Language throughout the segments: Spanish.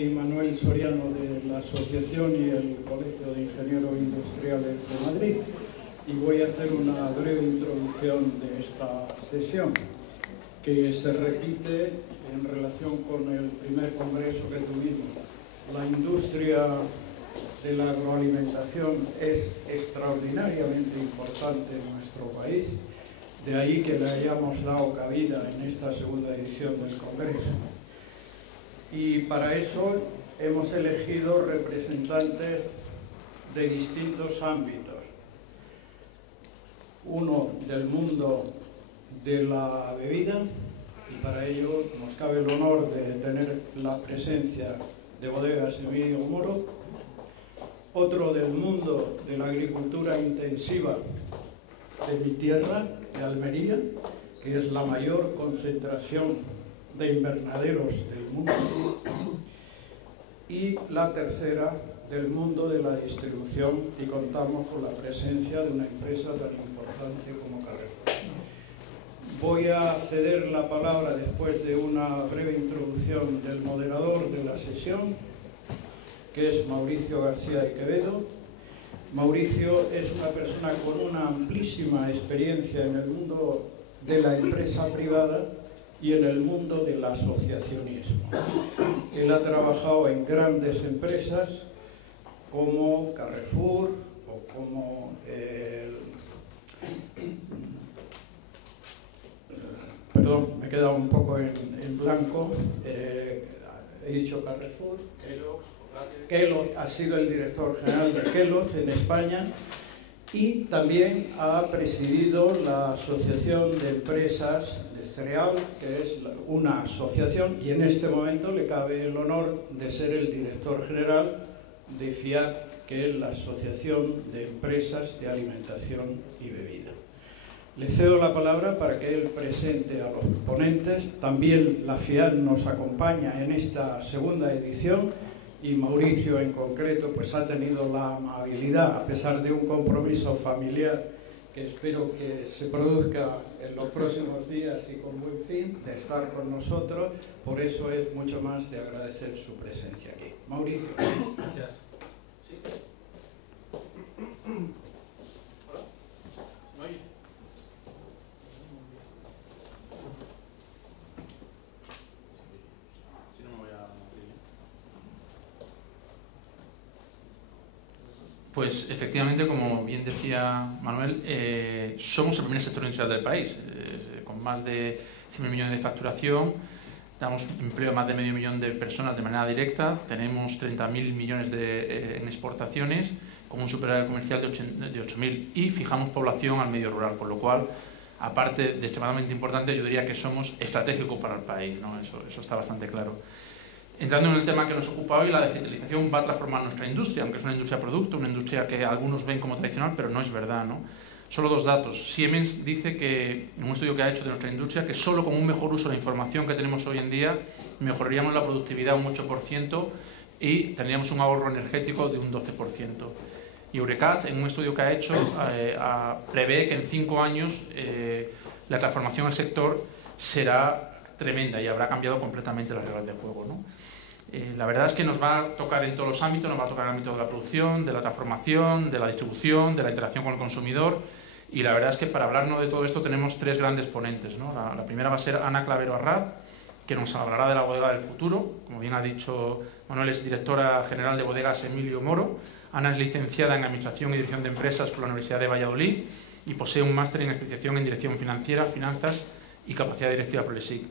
Soy Manuel Soriano de la Asociación y el Colegio de Ingenieros Industriales de Madrid y voy a hacer una breve introducción de esta sesión que se repite en relación con el primer congreso que tuvimos. La industria de la agroalimentación es extraordinariamente importante en nuestro país, de ahí que le hayamos dado cabida en esta segunda edición del congreso. Y para eso hemos elegido representantes de distintos ámbitos. Uno del mundo de la bebida, y para ello nos cabe el honor de tener la presencia de Bodegas Emilio Moro. Otro del mundo de la agricultura intensiva de mi tierra, de Almería, que es la mayor concentración de invernaderos del mundo, y la tercera del mundo de la distribución, y contamos con la presencia de una empresa tan importante como Carrefour. Voy a ceder la palabra después de una breve introducción del moderador de la sesión, que es Mauricio García de Quevedo. Mauricio es una persona con una amplísima experiencia en el mundo de la empresa privada y en el mundo del asociacionismo. Él ha trabajado en grandes empresas como Carrefour o como perdón, me he quedado un poco en blanco. He dicho Carrefour. Kellogg ha sido el director general de Kellogg en España y también ha presidido la Asociación de Empresas de Cereal, que es una asociación, y en este momento le cabe el honor de ser el director general de FIAT, que es la Asociación de Empresas de Alimentación y Bebida. Le cedo la palabra para que él presente a los ponentes. También la FIAT nos acompaña en esta segunda edición y Mauricio en concreto pues ha tenido la amabilidad, a pesar de un compromiso familiar que espero que se produzca en los próximos días y con buen fin, de estar con nosotros. Por eso es mucho más de agradecer su presencia aquí. Mauricio. Gracias. ¿Sí? ¿Hola? ¿Me oye? Si no me voy a... Pues efectivamente, como bien decía Manuel, somos el primer sector industrial del país, con más de 100.000 millones de facturación, damos empleo a más de medio millón de personas de manera directa, tenemos 30.000 millones en exportaciones, con un superávit comercial de 8.000 y fijamos población al medio rural, con lo cual, aparte de extremadamente importante, yo diría que somos estratégicos para el país, ¿no? Eso está bastante claro. Entrando en el tema que nos ocupa hoy, la digitalización va a transformar nuestra industria, aunque es una industria producto, una industria que algunos ven como tradicional, pero no es verdad, ¿no? Solo dos datos. Siemens dice que, en un estudio que ha hecho de nuestra industria, que solo con un mejor uso de la información que tenemos hoy en día, mejoraríamos la productividad un 8% y tendríamos un ahorro energético de un 12%. Y Eurecat, en un estudio que ha hecho, prevé que en 5 años la transformación del sector será tremenda y habrá cambiado completamente las reglas del juego, ¿no? La verdad es que nos va a tocar en todos los ámbitos, nos va a tocar en el ámbito de la producción, de la transformación, de la distribución, de la interacción con el consumidor, y la verdad es que para hablarnos de todo esto tenemos 3 grandes ponentes, ¿no? La primera va a ser Ana Clavero Arraz, que nos hablará de la bodega del futuro. Como bien ha dicho Manuel, es directora general de Bodegas Emilio Moro. Ana es licenciada en Administración y Dirección de Empresas por la Universidad de Valladolid y posee un máster en especialización en Dirección Financiera, Finanzas y Capacidad Directiva por el SIC.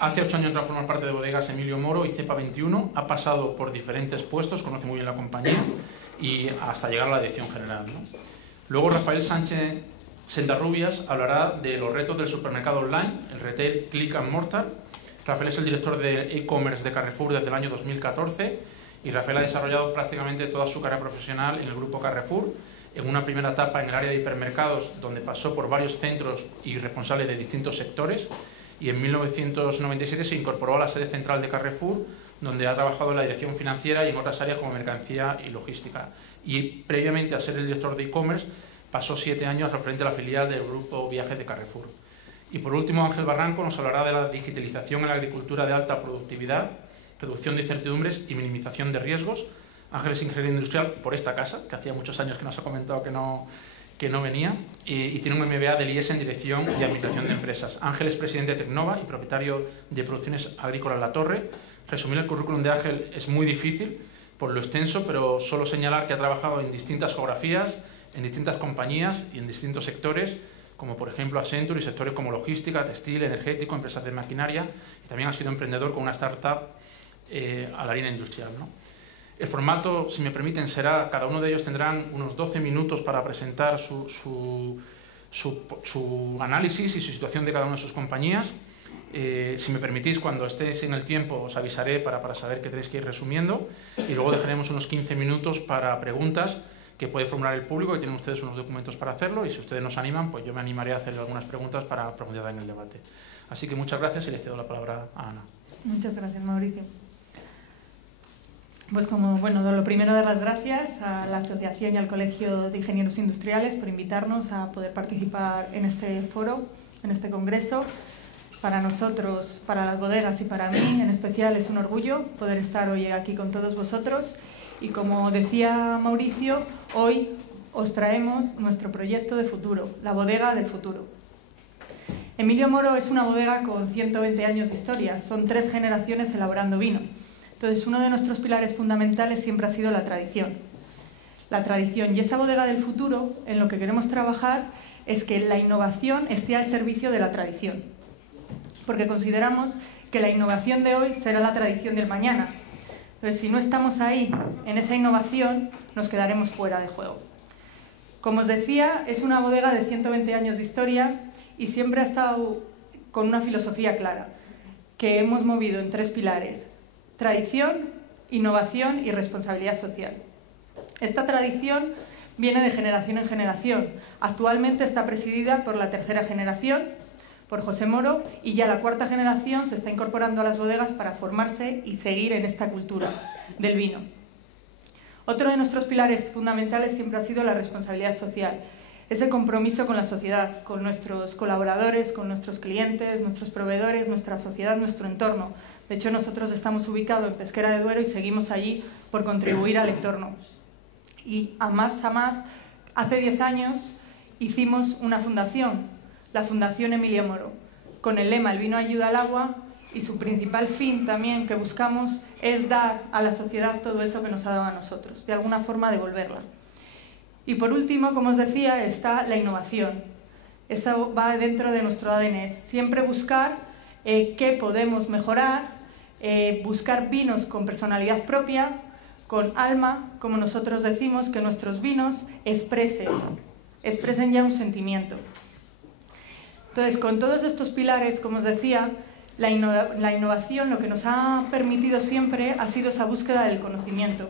Hace 8 años entró a formar parte de Bodegas Emilio Moro y Cepa 21, ha pasado por diferentes puestos, conoce muy bien la compañía y hasta llegar a la dirección general, ¿no? Luego Rafael Sánchez Sendarrubias hablará de los retos del supermercado online, el retail click and mortar. Rafael es el director de e-commerce de Carrefour desde el año 2014 y Rafael ha desarrollado prácticamente toda su carrera profesional en el grupo Carrefour, en una primera etapa en el área de hipermercados, donde pasó por varios centros y responsables de distintos sectores, y en 1997 se incorporó a la sede central de Carrefour, donde ha trabajado en la dirección financiera y en otras áreas como mercancía y logística. Y previamente a ser el director de e-commerce, pasó 7 años al frente de la filial del grupo Viajes de Carrefour. Y por último, Ángel Barranco nos hablará de la digitalización en la agricultura de alta productividad reducción de incertidumbres y minimización de riesgos. Ángeles es ingeniero industrial por esta casa, que hacía muchos años que nos ha comentado que no venía, y tiene un MBA del IES en Dirección y Administración de Empresas. Ángel es presidente de Tecnova y propietario de Producciones Agrícolas La Torre. Resumir el currículum de Ángel es muy difícil por lo extenso, pero solo señalar que ha trabajado en distintas geografías, en distintas compañías y en distintos sectores, como por ejemplo Accenture y sectores como logística, textil, energético, empresas de maquinaria, y también ha sido emprendedor con una startup a la línea industrial, ¿no? El formato, si me permiten, será, cada uno de ellos tendrán unos 12 minutos para presentar su análisis y su situación de cada una de sus compañías. Si me permitís, cuando estéis en el tiempo os avisaré para saber qué tenéis que ir resumiendo, y luego dejaremos unos 15 minutos para preguntas que puede formular el público, y tienen ustedes unos documentos para hacerlo, y si ustedes nos animan, pues yo me animaré a hacer algunas preguntas para profundizar en el debate. Así que muchas gracias y le cedo la palabra a Ana. Muchas gracias, Mauricio. Pues lo primero, dar las gracias a la Asociación y al Colegio de Ingenieros Industriales por invitarnos a poder participar en este foro, en este congreso. Para nosotros, para las bodegas y para mí en especial, es un orgullo poder estar hoy aquí con todos vosotros. Y como decía Mauricio, hoy os traemos nuestro proyecto de futuro, la bodega del futuro. Emilio Moro es una bodega con 120 años de historia, son 3 generaciones elaborando vino. Entonces, uno de nuestros pilares fundamentales siempre ha sido la tradición. La tradición, y esa bodega del futuro, en lo que queremos trabajar, es que la innovación esté al servicio de la tradición. Porque consideramos que la innovación de hoy será la tradición del mañana. Entonces, si no estamos ahí, en esa innovación, nos quedaremos fuera de juego. Como os decía, es una bodega de 120 años de historia y siempre ha estado con una filosofía clara, que hemos movido en 3 pilares: tradición, innovación y responsabilidad social. Esta tradición viene de generación en generación. Actualmente está presidida por la 3ª generación, por José Moro, y ya la 4ª generación se está incorporando a las bodegas para formarse y seguir en esta cultura del vino. Otro de nuestros pilares fundamentales siempre ha sido la responsabilidad social, ese compromiso con la sociedad, con nuestros colaboradores, con nuestros clientes, nuestros proveedores, nuestra sociedad, nuestro entorno. De hecho, nosotros estamos ubicados en Pesquera de Duero y seguimos allí por contribuir al entorno. Y a más, hace 10 años hicimos una fundación, la Fundación Emilio Moro, con el lema "El vino ayuda al agua", y su principal fin también que buscamos es dar a la sociedad todo eso que nos ha dado a nosotros, de alguna forma devolverla. Y por último, como os decía, está la innovación. Eso va dentro de nuestro ADN, siempre buscar qué podemos mejorar, buscar vinos con personalidad propia, con alma, como nosotros decimos, que nuestros vinos expresen ya un sentimiento. Entonces, con todos estos pilares, como os decía, la innovación lo que nos ha permitido siempre ha sido esa búsqueda del conocimiento.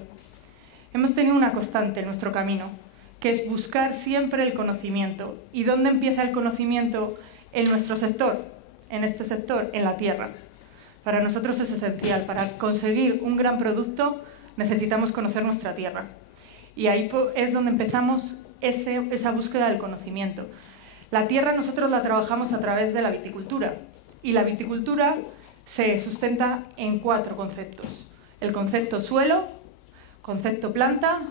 Hemos tenido una constante en nuestro camino, que es buscar siempre el conocimiento. ¿Y dónde empieza el conocimiento? En nuestro sector, en este sector, en la tierra. Para nosotros es esencial. Para conseguir un gran producto necesitamos conocer nuestra tierra. Y ahí es donde empezamos esa búsqueda del conocimiento. La tierra nosotros la trabajamos a través de la viticultura. Y la viticultura se sustenta en 4 conceptos. El concepto suelo, concepto planta,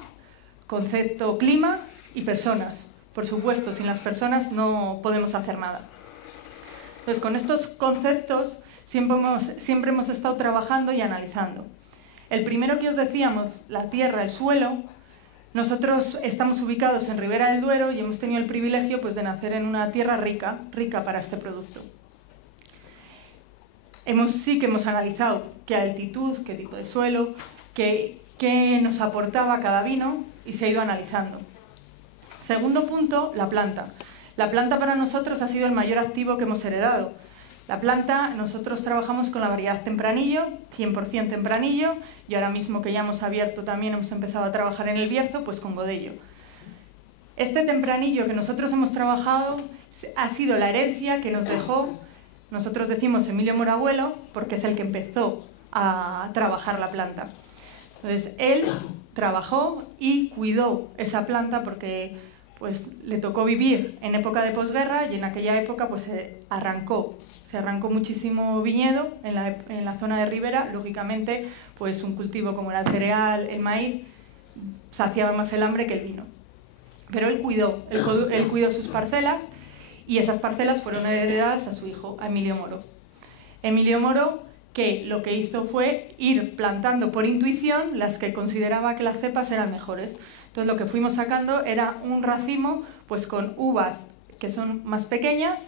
concepto clima y personas. Por supuesto, sin las personas no podemos hacer nada. Entonces, con estos conceptos siempre hemos estado trabajando y analizando. El primero que os decíamos, la tierra, el suelo, nosotros estamos ubicados en Ribera del Duero y hemos tenido el privilegio de nacer en una tierra rica para este producto. Sí que hemos analizado qué altitud, qué tipo de suelo, qué nos aportaba cada vino y se ha ido analizando. Segundo punto, la planta. La planta para nosotros ha sido el mayor activo que hemos heredado. La planta, nosotros trabajamos con la variedad Tempranillo, 100% Tempranillo, y ahora mismo que ya hemos abierto también, hemos empezado a trabajar en el Bierzo, pues con Godello. Este Tempranillo que nosotros hemos trabajado ha sido la herencia que nos dejó, nosotros decimos Emilio Moro abuelo, porque es el que empezó a trabajar la planta. Entonces, él trabajó y cuidó esa planta porque le tocó vivir en época de posguerra y en aquella época se Se arrancó muchísimo viñedo en la zona de ribera. Lógicamente, pues un cultivo como era el cereal, el maíz, saciaba más el hambre que el vino. Pero él cuidó sus parcelas, y esas parcelas fueron heredadas a su hijo, a Emilio Moro. Emilio Moro, que lo que hizo fue ir plantando por intuición las que consideraba que las cepas eran mejores. Entonces lo que fuimos sacando era un racimo pues con uvas que son más pequeñas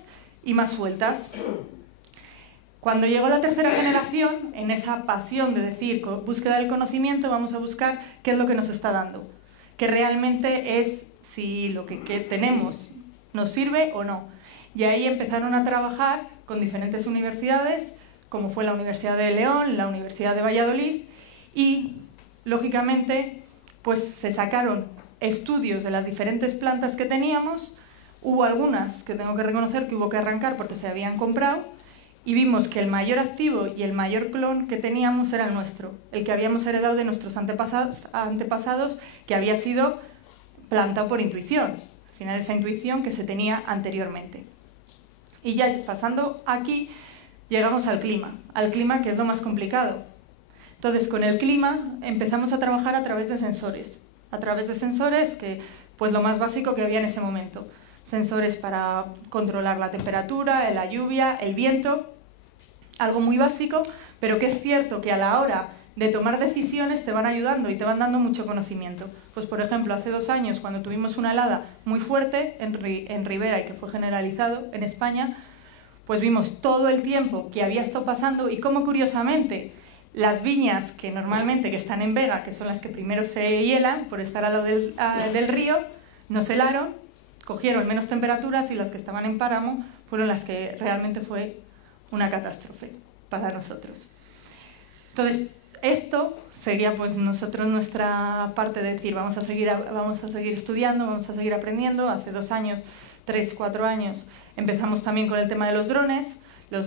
y más sueltas. Cuando llegó la tercera generación, en esa pasión de decir, búsqueda del conocimiento, vamos a buscar qué es lo que nos está dando, que realmente es si lo que tenemos nos sirve o no. Y ahí empezaron a trabajar con diferentes universidades, como fue la Universidad de León, la Universidad de Valladolid, y lógicamente pues se sacaron estudios de las diferentes plantas que teníamos. Hubo algunas que tengo que reconocer que hubo que arrancar porque se habían comprado, y vimos que el mayor activo y el mayor clon que teníamos era el nuestro, el que habíamos heredado de nuestros antepasados, que había sido plantado por intuición, al final esa intuición que se tenía anteriormente. Y ya pasando aquí, llegamos al clima que es lo más complicado. Entonces, con el clima empezamos a trabajar a través de sensores, que pues lo más básico que había en ese momento. Sensores para controlar la temperatura, la lluvia, el viento, algo muy básico, pero que es cierto que a la hora de tomar decisiones te van ayudando y te van dando mucho conocimiento. Pues por ejemplo, hace 2 años, cuando tuvimos una helada muy fuerte en Ribera y que fue generalizado en España, pues vimos todo el tiempo que había estado pasando y cómo curiosamente las viñas que normalmente que están en vega, que son las que primero se hielan por estar al lado del río, no se helaron, cogieron menos temperaturas, y las que estaban en páramo fueron las que realmente fue una catástrofe para nosotros. Entonces, esto seguía pues nosotros nuestra parte de decir vamos a seguir estudiando, vamos a seguir aprendiendo. Hace 2 años, 3, 4 años empezamos también con el tema de los drones. Los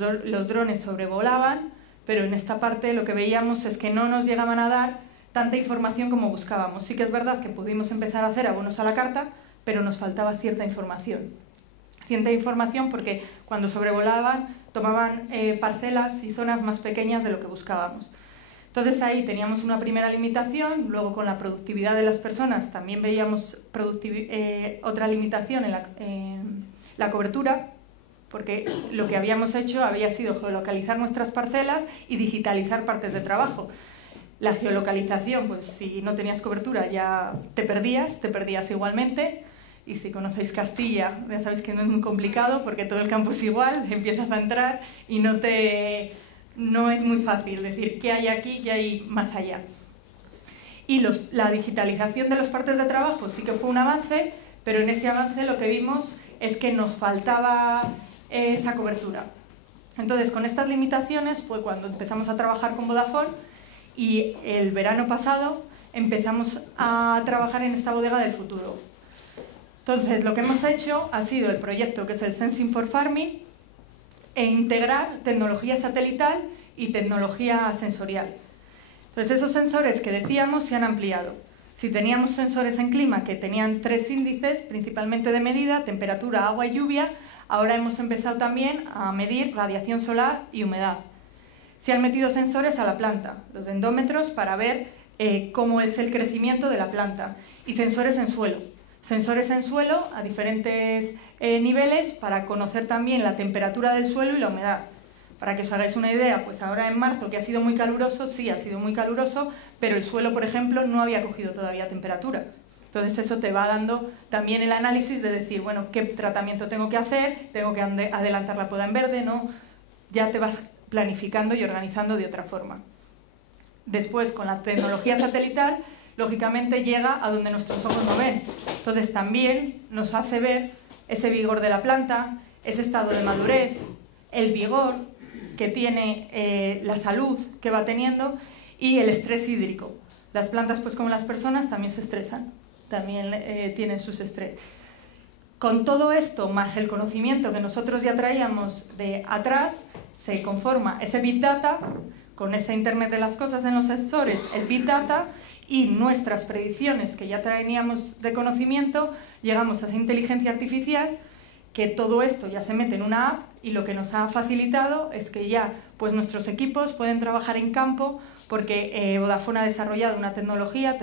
drones sobrevolaban, pero en esta parte lo que veíamos es que no nos llegaban a dar tanta información como buscábamos. Sí que es verdad que pudimos empezar a hacer abonos a la carta, pero nos faltaba cierta información porque cuando sobrevolaban tomaban parcelas y zonas más pequeñas de lo que buscábamos. Entonces ahí teníamos una primera limitación. Luego, con la productividad de las personas también veíamos otra limitación en la cobertura, porque lo que habíamos hecho había sido geolocalizar nuestras parcelas y digitalizar partes de trabajo. La geolocalización, pues si no tenías cobertura ya te perdías igualmente. Y si conocéis Castilla, ya sabéis que no es muy complicado porque todo el campo es igual, empiezas a entrar y no es muy fácil decir qué hay aquí, qué hay más allá. Y la digitalización de las partes de trabajo sí que fue un avance, pero en ese avance lo que vimos es que nos faltaba esa cobertura. Entonces, con estas limitaciones fue cuando empezamos a trabajar con Vodafone, y el verano pasado empezamos a trabajar en esta bodega del futuro. Entonces, lo que hemos hecho ha sido el proyecto que es el Sensing for Farming, e integrar tecnología satelital y tecnología sensorial. Entonces, esos sensores que decíamos se han ampliado. Si teníamos sensores en clima que tenían 3 índices, principalmente de medida, temperatura, agua y lluvia, ahora hemos empezado también a medir radiación solar y humedad. Se han metido sensores a la planta, los endómetros, para ver cómo es el crecimiento de la planta, y sensores en suelo. Sensores en suelo a diferentes niveles para conocer también la temperatura del suelo y la humedad. Para que os hagáis una idea, pues ahora en marzo, que ha sido muy caluroso, sí, ha sido muy caluroso, pero el suelo, por ejemplo, no había cogido todavía temperatura. Entonces eso te va dando también el análisis de decir, bueno, ¿qué tratamiento tengo que hacer? ¿Tengo que adelantar la poda en verde? ¿No? Ya te vas planificando y organizando de otra forma. Después, con la tecnología satelital, lógicamente llega a donde nuestros ojos no ven. Entonces también nos hace ver ese vigor de la planta, ese estado de madurez, el vigor que tiene, la salud que va teniendo, y el estrés hídrico. Las plantas, pues como las personas, también se estresan, también tienen sus estrés. Con todo esto, más el conocimiento que nosotros ya traíamos de atrás, se conforma ese Big Data, con ese Internet de las cosas en los sensores, el Big Data, y nuestras predicciones que ya teníamos de conocimiento, llegamos a esa inteligencia artificial, que todo esto ya se mete en una app y lo que nos ha facilitado es que ya pues nuestros equipos pueden trabajar en campo porque Vodafone ha desarrollado una tecnología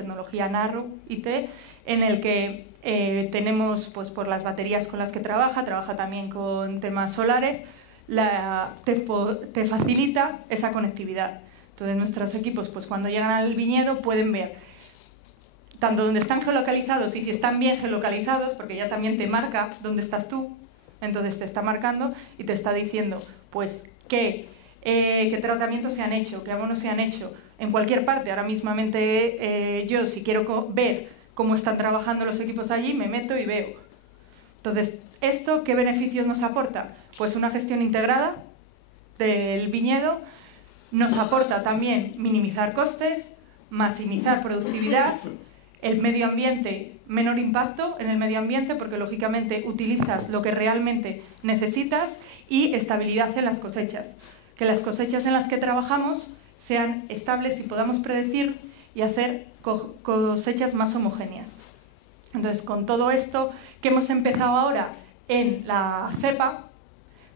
Narrow IT, en el que tenemos, pues por las baterías con las que trabaja también con temas solares, te facilita esa conectividad. Entonces nuestros equipos, pues cuando llegan al viñedo, pueden ver tanto dónde están geolocalizados y si están bien geolocalizados, porque ya también te marca dónde estás tú, entonces te está marcando y te está diciendo pues qué tratamientos se han hecho, qué abonos se han hecho en cualquier parte. Ahora mismamente yo, si quiero ver cómo están trabajando los equipos allí, me meto y veo. Entonces, ¿esto qué beneficios nos aporta? Pues una gestión integrada del viñedo, nos aporta también minimizar costes, maximizar productividad, el medio ambiente, menor impacto en el medio ambiente porque lógicamente utilizas lo que realmente necesitas, y estabilidad en las cosechas. Que las cosechas en las que trabajamos sean estables y podamos predecir y hacer cosechas más homogéneas. Entonces, con todo esto que hemos empezado ahora en la cepa,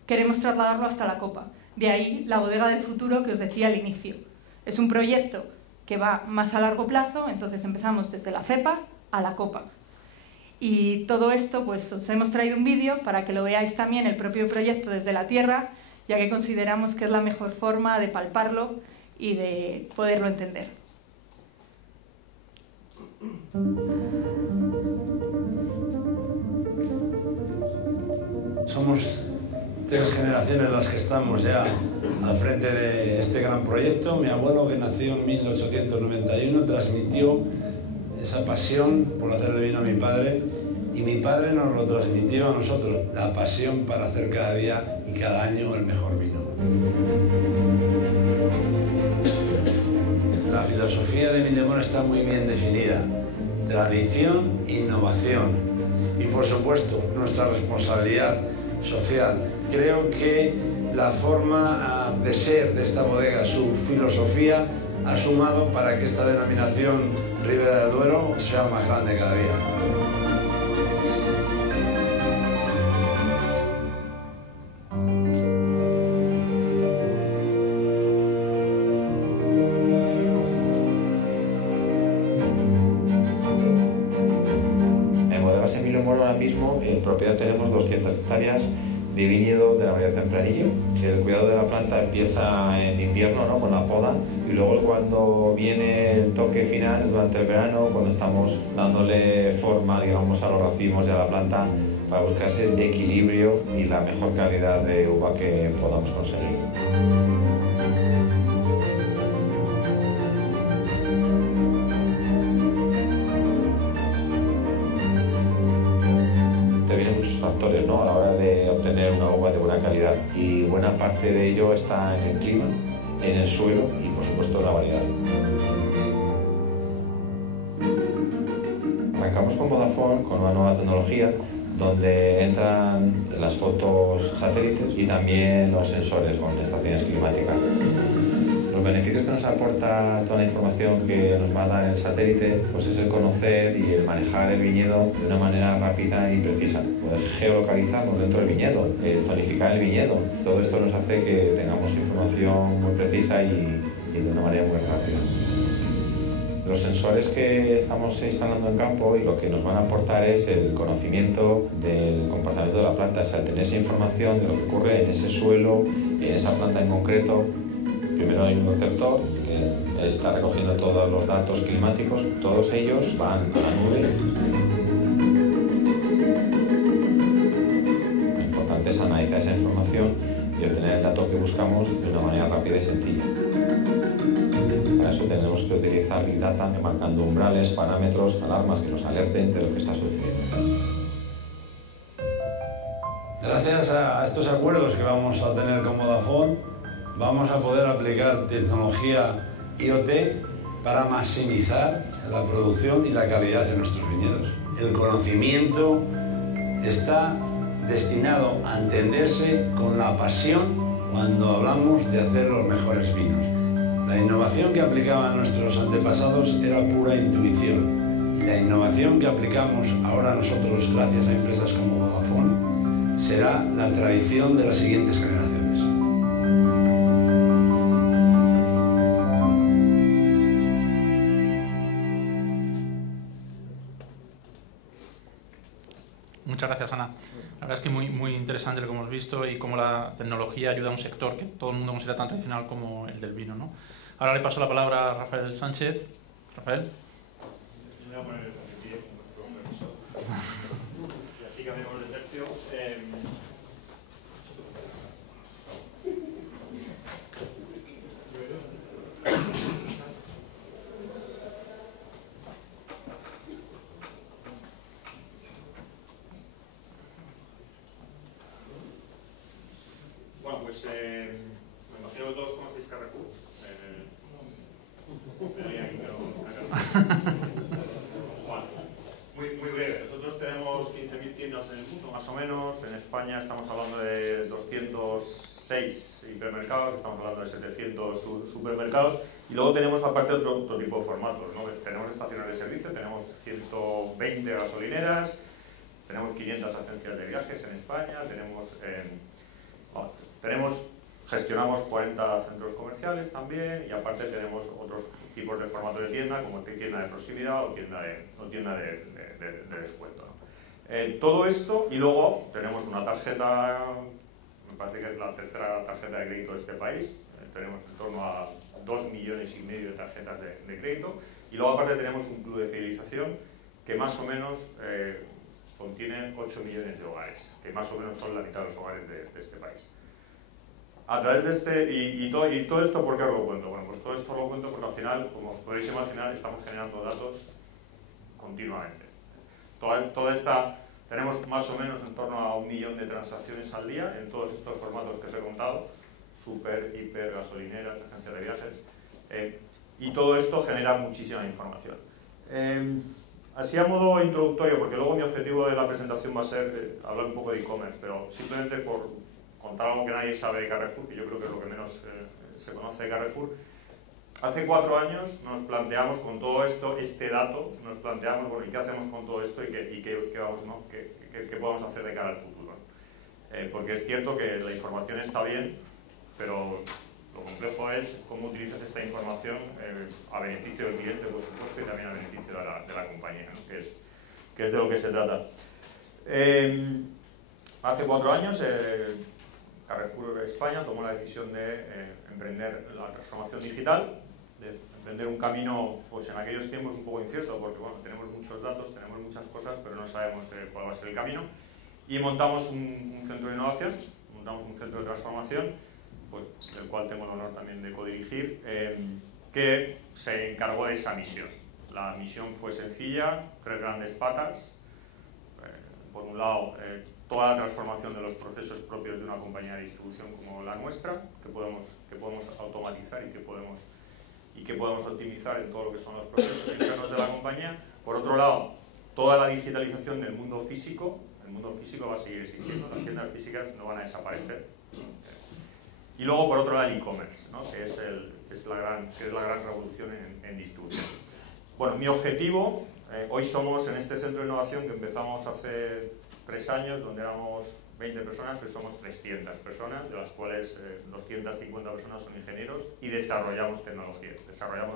queremos trasladarlo hasta la copa. De ahí la bodega del futuro que os decía al inicio. Es un proyecto que va más a largo plazo, entonces empezamos desde la cepa a la copa. Y todo esto, pues os hemos traído un vídeo para que lo veáis también el propio proyecto desde la tierra, ya que consideramos que es la mejor forma de palparlo y de poderlo entender. Somos 3 generaciones las que estamos ya al frente de este gran proyecto. Mi abuelo, que nació en 1891, transmitió esa pasión por hacer el vino a mi padre, y mi padre nos lo transmitió a nosotros, la pasión para hacer cada día y cada año el mejor vino. La filosofía de Vindemor está muy bien definida: tradición, innovación y, por supuesto, nuestra responsabilidad social. Creo que la forma de ser de esta bodega, su filosofía, ha sumado para que esta denominación Ribera del Duero sea más grande cada día. En propiedad tenemos 200 hectáreas de viñedo de la variedad Tempranillo, que el cuidado de la planta empieza en invierno, ¿no?, con la poda, y luego cuando viene el toque final es durante el verano, cuando estamos dándole forma, digamos, a los racimos y a la planta para buscar ese equilibrio y la mejor calidad de uva que podamos conseguir. Factores, ¿no?, a la hora de obtener una uva de buena calidad, y buena parte de ello está en el clima, en el suelo y por supuesto en la variedad. Arrancamos con Vodafone con una nueva tecnología donde entran las fotos satélites y también los sensores con estaciones climáticas. Los beneficios que nos aporta toda la información que nos va a dar el satélite, pues es el conocer y el manejar el viñedo de una manera rápida y precisa. Poder geolocalizarnos dentro del viñedo, zonificar el viñedo. Todo esto nos hace que tengamos información muy precisa y de una manera muy rápida. Los sensores que estamos instalando en campo y lo que nos van a aportar es el conocimiento del comportamiento de la planta, es al tener esa información de lo que ocurre en ese suelo, en esa planta en concreto. Primero hay un receptor que está recogiendo todos los datos climáticos, todos ellos van a la nube. Lo importante es analizar esa información y obtener el dato que buscamos de una manera rápida y sencilla. Para eso tenemos que utilizar Big Data, marcando umbrales, parámetros, alarmas que nos alerten de lo que está sucediendo. Gracias a estos acuerdos que vamos a tener con Vodafone, vamos a poder aplicar tecnología IoT para maximizar la producción y la calidad de nuestros viñedos. El conocimiento está destinado a entenderse con la pasión cuando hablamos de hacer los mejores vinos. La innovación que aplicaban nuestros antepasados era pura intuición, y la innovación que aplicamos ahora nosotros, gracias a empresas como Vodafone, será la tradición de las siguientes generaciones. Muchas gracias, Ana. La verdad es que muy interesante lo que hemos visto y cómo la tecnología ayuda a un sector que todo el mundo considera tan tradicional como el del vino, ¿no? Ahora le paso la palabra a Rafael Sánchez. Rafael. Me voy a poner aquí con nuestro profesor. Y así cambiamos de tercio. Bueno, pues me imagino que todos conocéis Carrefour. Bueno, muy breve. Nosotros tenemos 15.000 tiendas en el mundo, más o menos. En España estamos hablando de 206 hipermercados, estamos hablando de 700 supermercados. Y luego tenemos aparte otro tipo de formatos, ¿no? Tenemos estaciones de servicio, tenemos 120 gasolineras, tenemos 500 agencias de viajes en España, gestionamos 40 centros comerciales también, y aparte tenemos otros tipos de formato de tienda, como tienda de proximidad o tienda de descuento, ¿no? Todo esto, y luego tenemos una tarjeta, me parece que es la tercera tarjeta de crédito de este país, tenemos en torno a 2,5 millones de tarjetas de crédito, y luego aparte tenemos un club de fidelización que más o menos contiene 8 millones de hogares, que más o menos son la mitad de los hogares de este país. A través de todo esto, ¿por qué os lo cuento? Bueno, pues todo esto lo cuento porque al final, como os podéis imaginar, estamos generando datos continuamente. Tenemos más o menos en torno a 1 millón de transacciones al día en todos estos formatos que os he contado, super, hiper, gasolineras, agencias de viajes, y todo esto genera muchísima información. Así a modo introductorio, porque luego mi objetivo de la presentación va a ser hablar un poco de e-commerce, pero simplemente por contar algo que nadie sabe de Carrefour, que yo creo que es lo que menos se conoce de Carrefour. Hace 4 años nos planteamos con todo esto, este dato, nos planteamos, bueno, ¿y qué hacemos con todo esto y qué podemos hacer de cara al futuro? Porque es cierto que la información está bien, pero lo complejo es cómo utilizas esta información a beneficio del cliente, por supuesto, y también a beneficio de la compañía, ¿no? que es de lo que se trata. Hace 4 años Carrefour España tomó la decisión de emprender la transformación digital, de emprender un camino, pues en aquellos tiempos un poco incierto, porque bueno, tenemos muchos datos, tenemos muchas cosas, pero no sabemos cuál va a ser el camino, y montamos un centro de innovación, montamos un centro de transformación, pues del cual tengo el honor también de codirigir, que se encargó de esa misión. La misión fue sencilla, 3 grandes patas. Por un lado, toda la transformación de los procesos propios de una compañía de distribución como la nuestra, que podemos automatizar y que podemos optimizar en todo lo que son los procesos internos de la compañía. Por otro lado, toda la digitalización del mundo físico. El mundo físico va a seguir existiendo, las tiendas físicas no van a desaparecer. Y luego, por otro lado, el e-commerce, ¿no? que es la gran revolución en distribución. Bueno, mi objetivo, hoy somos en este centro de innovación que empezamos hace 3 años, donde éramos 20 personas, hoy somos 300 personas, de las cuales 250 personas son ingenieros, y desarrollamos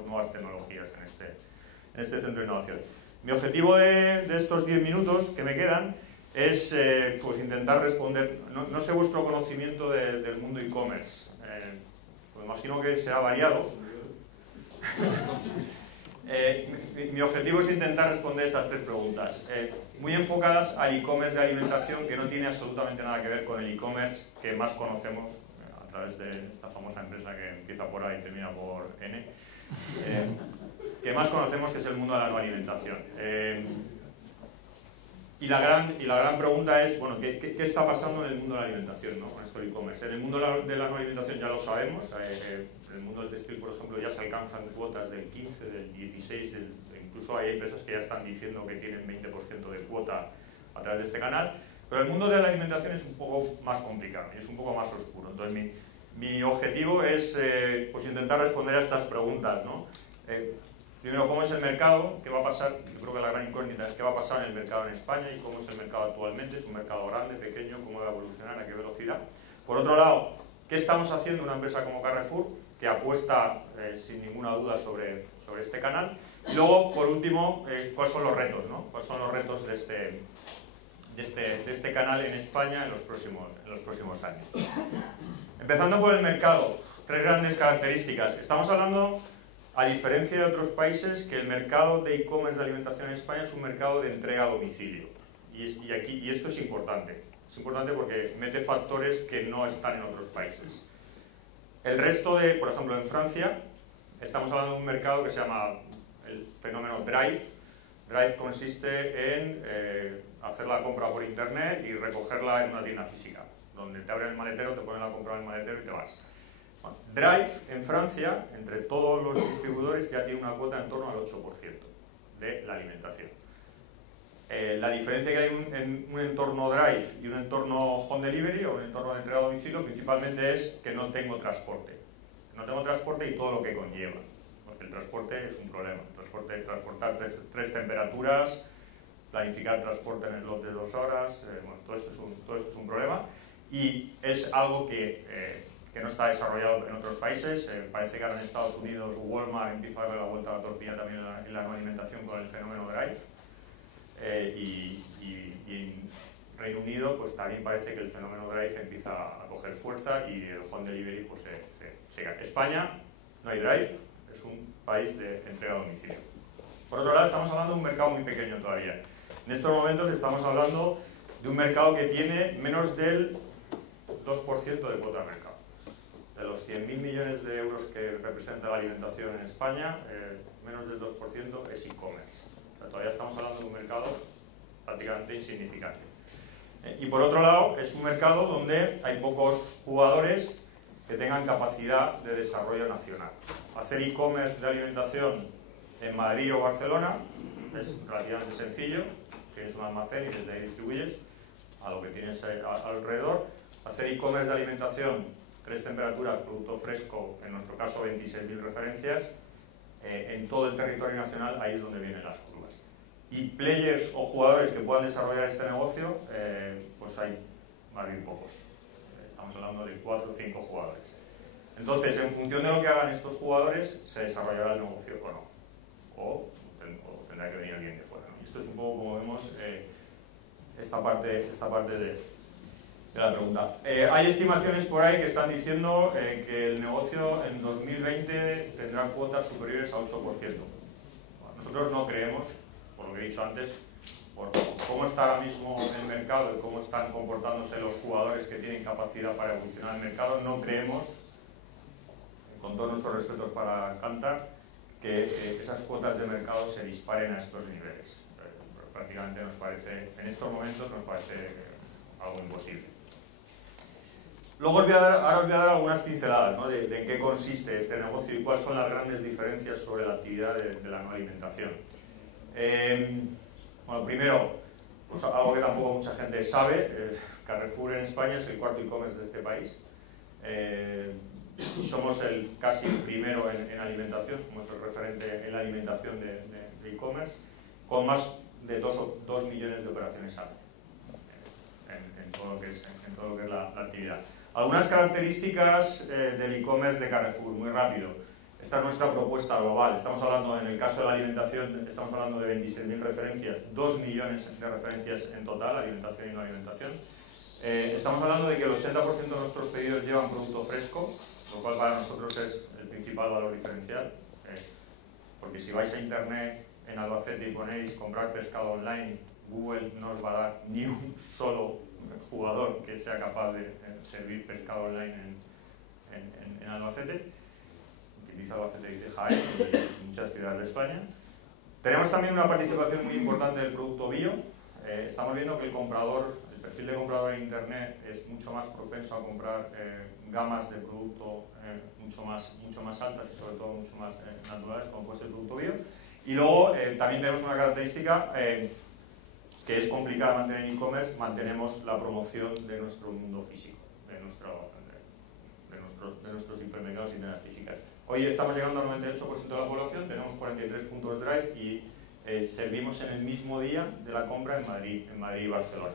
nuevas tecnologías en este centro de innovación. Mi objetivo de estos 10 minutos que me quedan es pues intentar responder, no sé vuestro conocimiento del mundo e-commerce, pues imagino que será variado. Mi objetivo es intentar responder estas 3 preguntas, muy enfocadas al e-commerce de alimentación, que no tiene absolutamente nada que ver con el e-commerce que más conocemos a través de esta famosa empresa que empieza por A y termina por N, que más conocemos, que es el mundo de la no alimentación. Y la gran pregunta es, bueno, ¿qué está pasando en el mundo de la alimentación, ¿no? Con esto del e-commerce? En el mundo de la no alimentación ya lo sabemos, en el mundo del textil, por ejemplo, ya se alcanzan cuotas del 15, del 16, incluso hay empresas que ya están diciendo que tienen 20% de cuota a través de este canal, pero el mundo de la alimentación es un poco más complicado y es un poco más oscuro. Entonces mi objetivo es pues intentar responder a estas preguntas, ¿no? Primero, ¿cómo es el mercado? ¿Qué va a pasar? Yo creo que la gran incógnita es qué va a pasar en el mercado en España y cómo es el mercado actualmente. ¿Es un mercado grande, pequeño? ¿Cómo va a evolucionar? ¿A qué velocidad? Por otro lado, ¿qué estamos haciendo una empresa como Carrefour, que apuesta sin ninguna duda sobre este canal? Y luego, por último, ¿cuáles son los retos, ¿no? ¿Cuáles son los retos de este canal en España en los próximos años? Empezando por el mercado, tres grandes características. Estamos hablando, a diferencia de otros países, que el mercado de e-commerce de alimentación en España es un mercado de entrega a domicilio. Y esto es importante. Es importante porque mete factores que no están en otros países. El resto de, por ejemplo, en Francia, estamos hablando de un mercado que se llama el fenómeno Drive. Drive consiste en hacer la compra por internet y recogerla en una tienda física, donde te abren el maletero, te ponen la compra en el maletero y te vas. Bueno, Drive en Francia, entre todos los distribuidores, ya tiene una cuota en torno al 8% de la alimentación. La diferencia que hay en un entorno Drive y un entorno Home Delivery o un entorno de entrega a domicilio principalmente es que no tengo transporte. No tengo transporte y todo lo que conlleva. Porque el transporte es un problema. Transportar tres temperaturas, planificar transporte en el slot de 2 horas, bueno, todo esto es un problema. Y es algo que no está desarrollado en otros países. Parece que ahora en Estados Unidos Walmart empieza a dar la vuelta a la tortilla también en la no alimentación con el fenómeno Drive. Y en Reino Unido pues también parece que el fenómeno Drive empieza a coger fuerza y el Home Delivery pues se cae. España no hay Drive, es un país de entrega a domicilio. Por otro lado, estamos hablando de un mercado muy pequeño todavía. En estos momentos estamos hablando de un mercado que tiene menos del 2% de cuota de mercado. De los 100.000 millones de euros que representa la alimentación en España, menos del 2% es e-commerce. Todavía estamos hablando de un mercado prácticamente insignificante. Y por otro lado, es un mercado donde hay pocos jugadores que tengan capacidad de desarrollo nacional. Hacer e-commerce de alimentación en Madrid o Barcelona es relativamente sencillo, tienes un almacén y desde ahí distribuyes a lo que tienes alrededor. Hacer e-commerce de alimentación, 3 temperaturas, producto fresco, en nuestro caso 26.000 referencias, en todo el territorio nacional, ahí es donde vienen las curvas. Y players o jugadores que puedan desarrollar este negocio, pues hay más bien pocos. Estamos hablando de 4 o 5 jugadores. Entonces, en función de lo que hagan estos jugadores, se desarrollará el negocio o no. O tendrá que venir alguien de fuera, ¿no? Y esto es un poco como vemos esta parte de la pregunta. Hay estimaciones por ahí que están diciendo que el negocio en 2020 tendrá cuotas superiores a 8%. Bueno, nosotros no creemos, por lo que he dicho antes, por cómo está ahora mismo el mercado y cómo están comportándose los jugadores que tienen capacidad para evolucionar el mercado, no creemos, con todos nuestros respetos para Kantar, que esas cuotas de mercado se disparen a estos niveles. Prácticamente nos parece, en estos momentos nos parece algo imposible. Luego ahora os voy a dar algunas pinceladas, ¿no? de en qué consiste este negocio y cuáles son las grandes diferencias sobre la actividad de la no alimentación. Bueno, primero, pues algo que tampoco mucha gente sabe, Carrefour en España es el 4º e-commerce de este país. Somos casi el primero en alimentación, somos el referente en la alimentación de e-commerce, con más de 2 millones de operaciones al año en todo lo que es la actividad. Algunas características del e-commerce de Carrefour, muy rápido. Esta es nuestra propuesta global. Estamos hablando, en el caso de la alimentación, estamos hablando de 26.000 referencias, 2 millones de referencias en total, alimentación y no alimentación. Estamos hablando de que el 80% de nuestros pedidos llevan producto fresco, lo cual para nosotros es el principal valor diferencial. Porque si vais a internet en Albacete y ponéis comprar pescado online, Google no os va a dar ni un solo jugador que sea capaz de servir pescado online en Albacete. Utiliza Albacete, dice Jaén y muchas ciudades de España. Tenemos también una participación muy importante del producto bio. Estamos viendo que el perfil de comprador en internet es mucho más propenso a comprar gamas de producto mucho más altas y sobre todo mucho más naturales, como puede ser el producto bio. Y luego también tenemos una característica que es complicada de mantener en e-commerce, mantenemos la promoción de nuestro mundo físico, de nuestros hipermercados y tiendas físicas. Hoy estamos llegando al 98% de la población, tenemos 43 puntos drive y servimos en el mismo día de la compra en Madrid y Barcelona.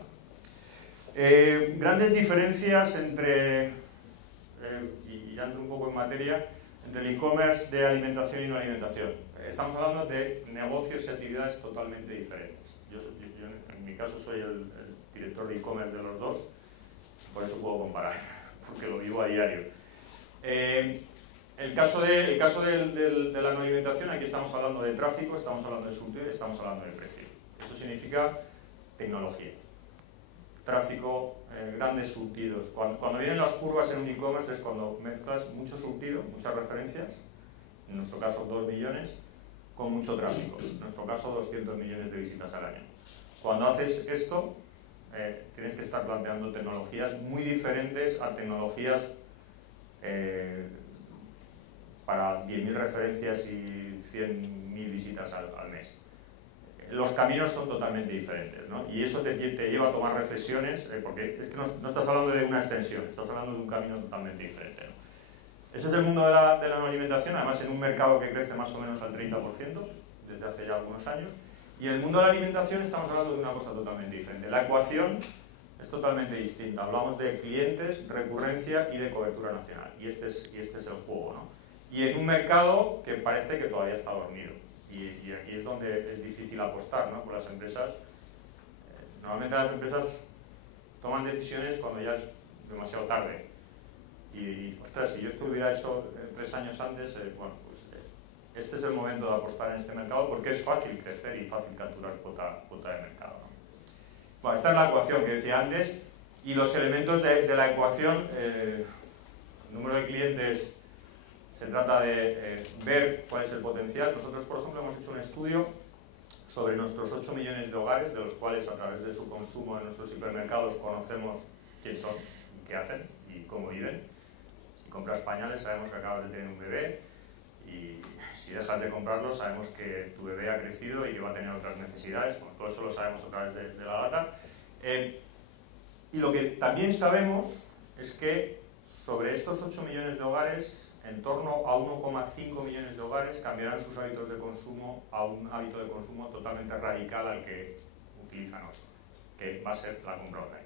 Grandes diferencias entre, y ya entro un poco en materia, entre el e-commerce de alimentación y no alimentación. Estamos hablando de negocios y actividades totalmente diferentes. Yo en mi caso soy el director de e-commerce de los dos, por eso puedo comparar, porque lo vivo a diario. El caso de la no alimentación, aquí estamos hablando de tráfico, estamos hablando de surtido y estamos hablando de precio. Eso significa tecnología. Tráfico, grandes surtidos. Cuando vienen las curvas en un e-commerce es cuando mezclas mucho surtido, muchas referencias, en nuestro caso 2 millones, con mucho tráfico, en nuestro caso 200 millones de visitas al año. Cuando haces esto, tienes que estar planteando tecnologías muy diferentes a tecnologías para 10.000 referencias y 100.000 visitas al mes. Los caminos son totalmente diferentes, ¿no? Y eso te lleva a tomar reflexiones, porque es que no estás hablando de una extensión, estás hablando de un camino totalmente diferente, ¿no? Ese es el mundo de la no alimentación, además en un mercado que crece más o menos al 30% desde hace ya algunos años. Y en el mundo de la alimentación estamos hablando de una cosa totalmente diferente. La ecuación es totalmente distinta. Hablamos de clientes, recurrencia y de cobertura nacional. Y este es el juego, ¿no? Y en un mercado que parece que todavía está dormido. Y aquí es donde es difícil apostar, ¿no? Por las empresas. Normalmente las empresas toman decisiones cuando ya es demasiado tarde. Y ostras, si yo esto lo hubiera hecho 3 años antes, bueno, pues este es el momento de apostar en este mercado porque es fácil crecer y fácil capturar cuota de mercado, ¿no? Bueno, esta es la ecuación que decía antes y los elementos de la ecuación, el número de clientes, se trata de ver cuál es el potencial. Nosotros, por ejemplo, hemos hecho un estudio sobre nuestros 8 millones de hogares, de los cuales a través de su consumo en nuestros hipermercados conocemos quién son, qué hacen y cómo viven. Si compras pañales sabemos que acabas de tener un bebé y si dejas de comprarlo sabemos que tu bebé ha crecido y que va a tener otras necesidades. Bueno, todo eso lo sabemos a través de la data. Y lo que también sabemos es que sobre estos 8 millones de hogares, en torno a 1,5 millones de hogares cambiarán sus hábitos de consumo a un hábito de consumo totalmente radical al que utilizan hoy, que va a ser la compra online.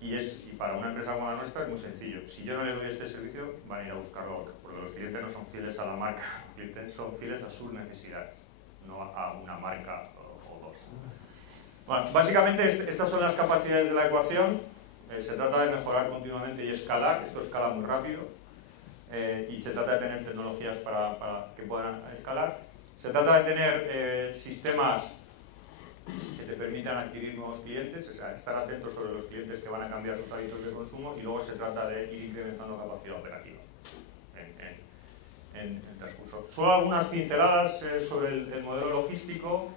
Y para una empresa como la nuestra es muy sencillo. Si yo no les doy este servicio, van a ir a buscarlo otro, porque los clientes no son fieles a la marca, los clientes son fieles a sus necesidades, no a una marca o dos. Bueno, básicamente estas son las capacidades de la ecuación. Se trata de mejorar continuamente y escalar. Esto escala muy rápido. Y se trata de tener tecnologías para que puedan escalar. Se trata de tener sistemas que te permitan adquirir nuevos clientes, o sea, estar atentos sobre los clientes que van a cambiar sus hábitos de consumo, y luego se trata de ir incrementando capacidad operativa en el transcurso. Solo algunas pinceladas sobre el modelo logístico.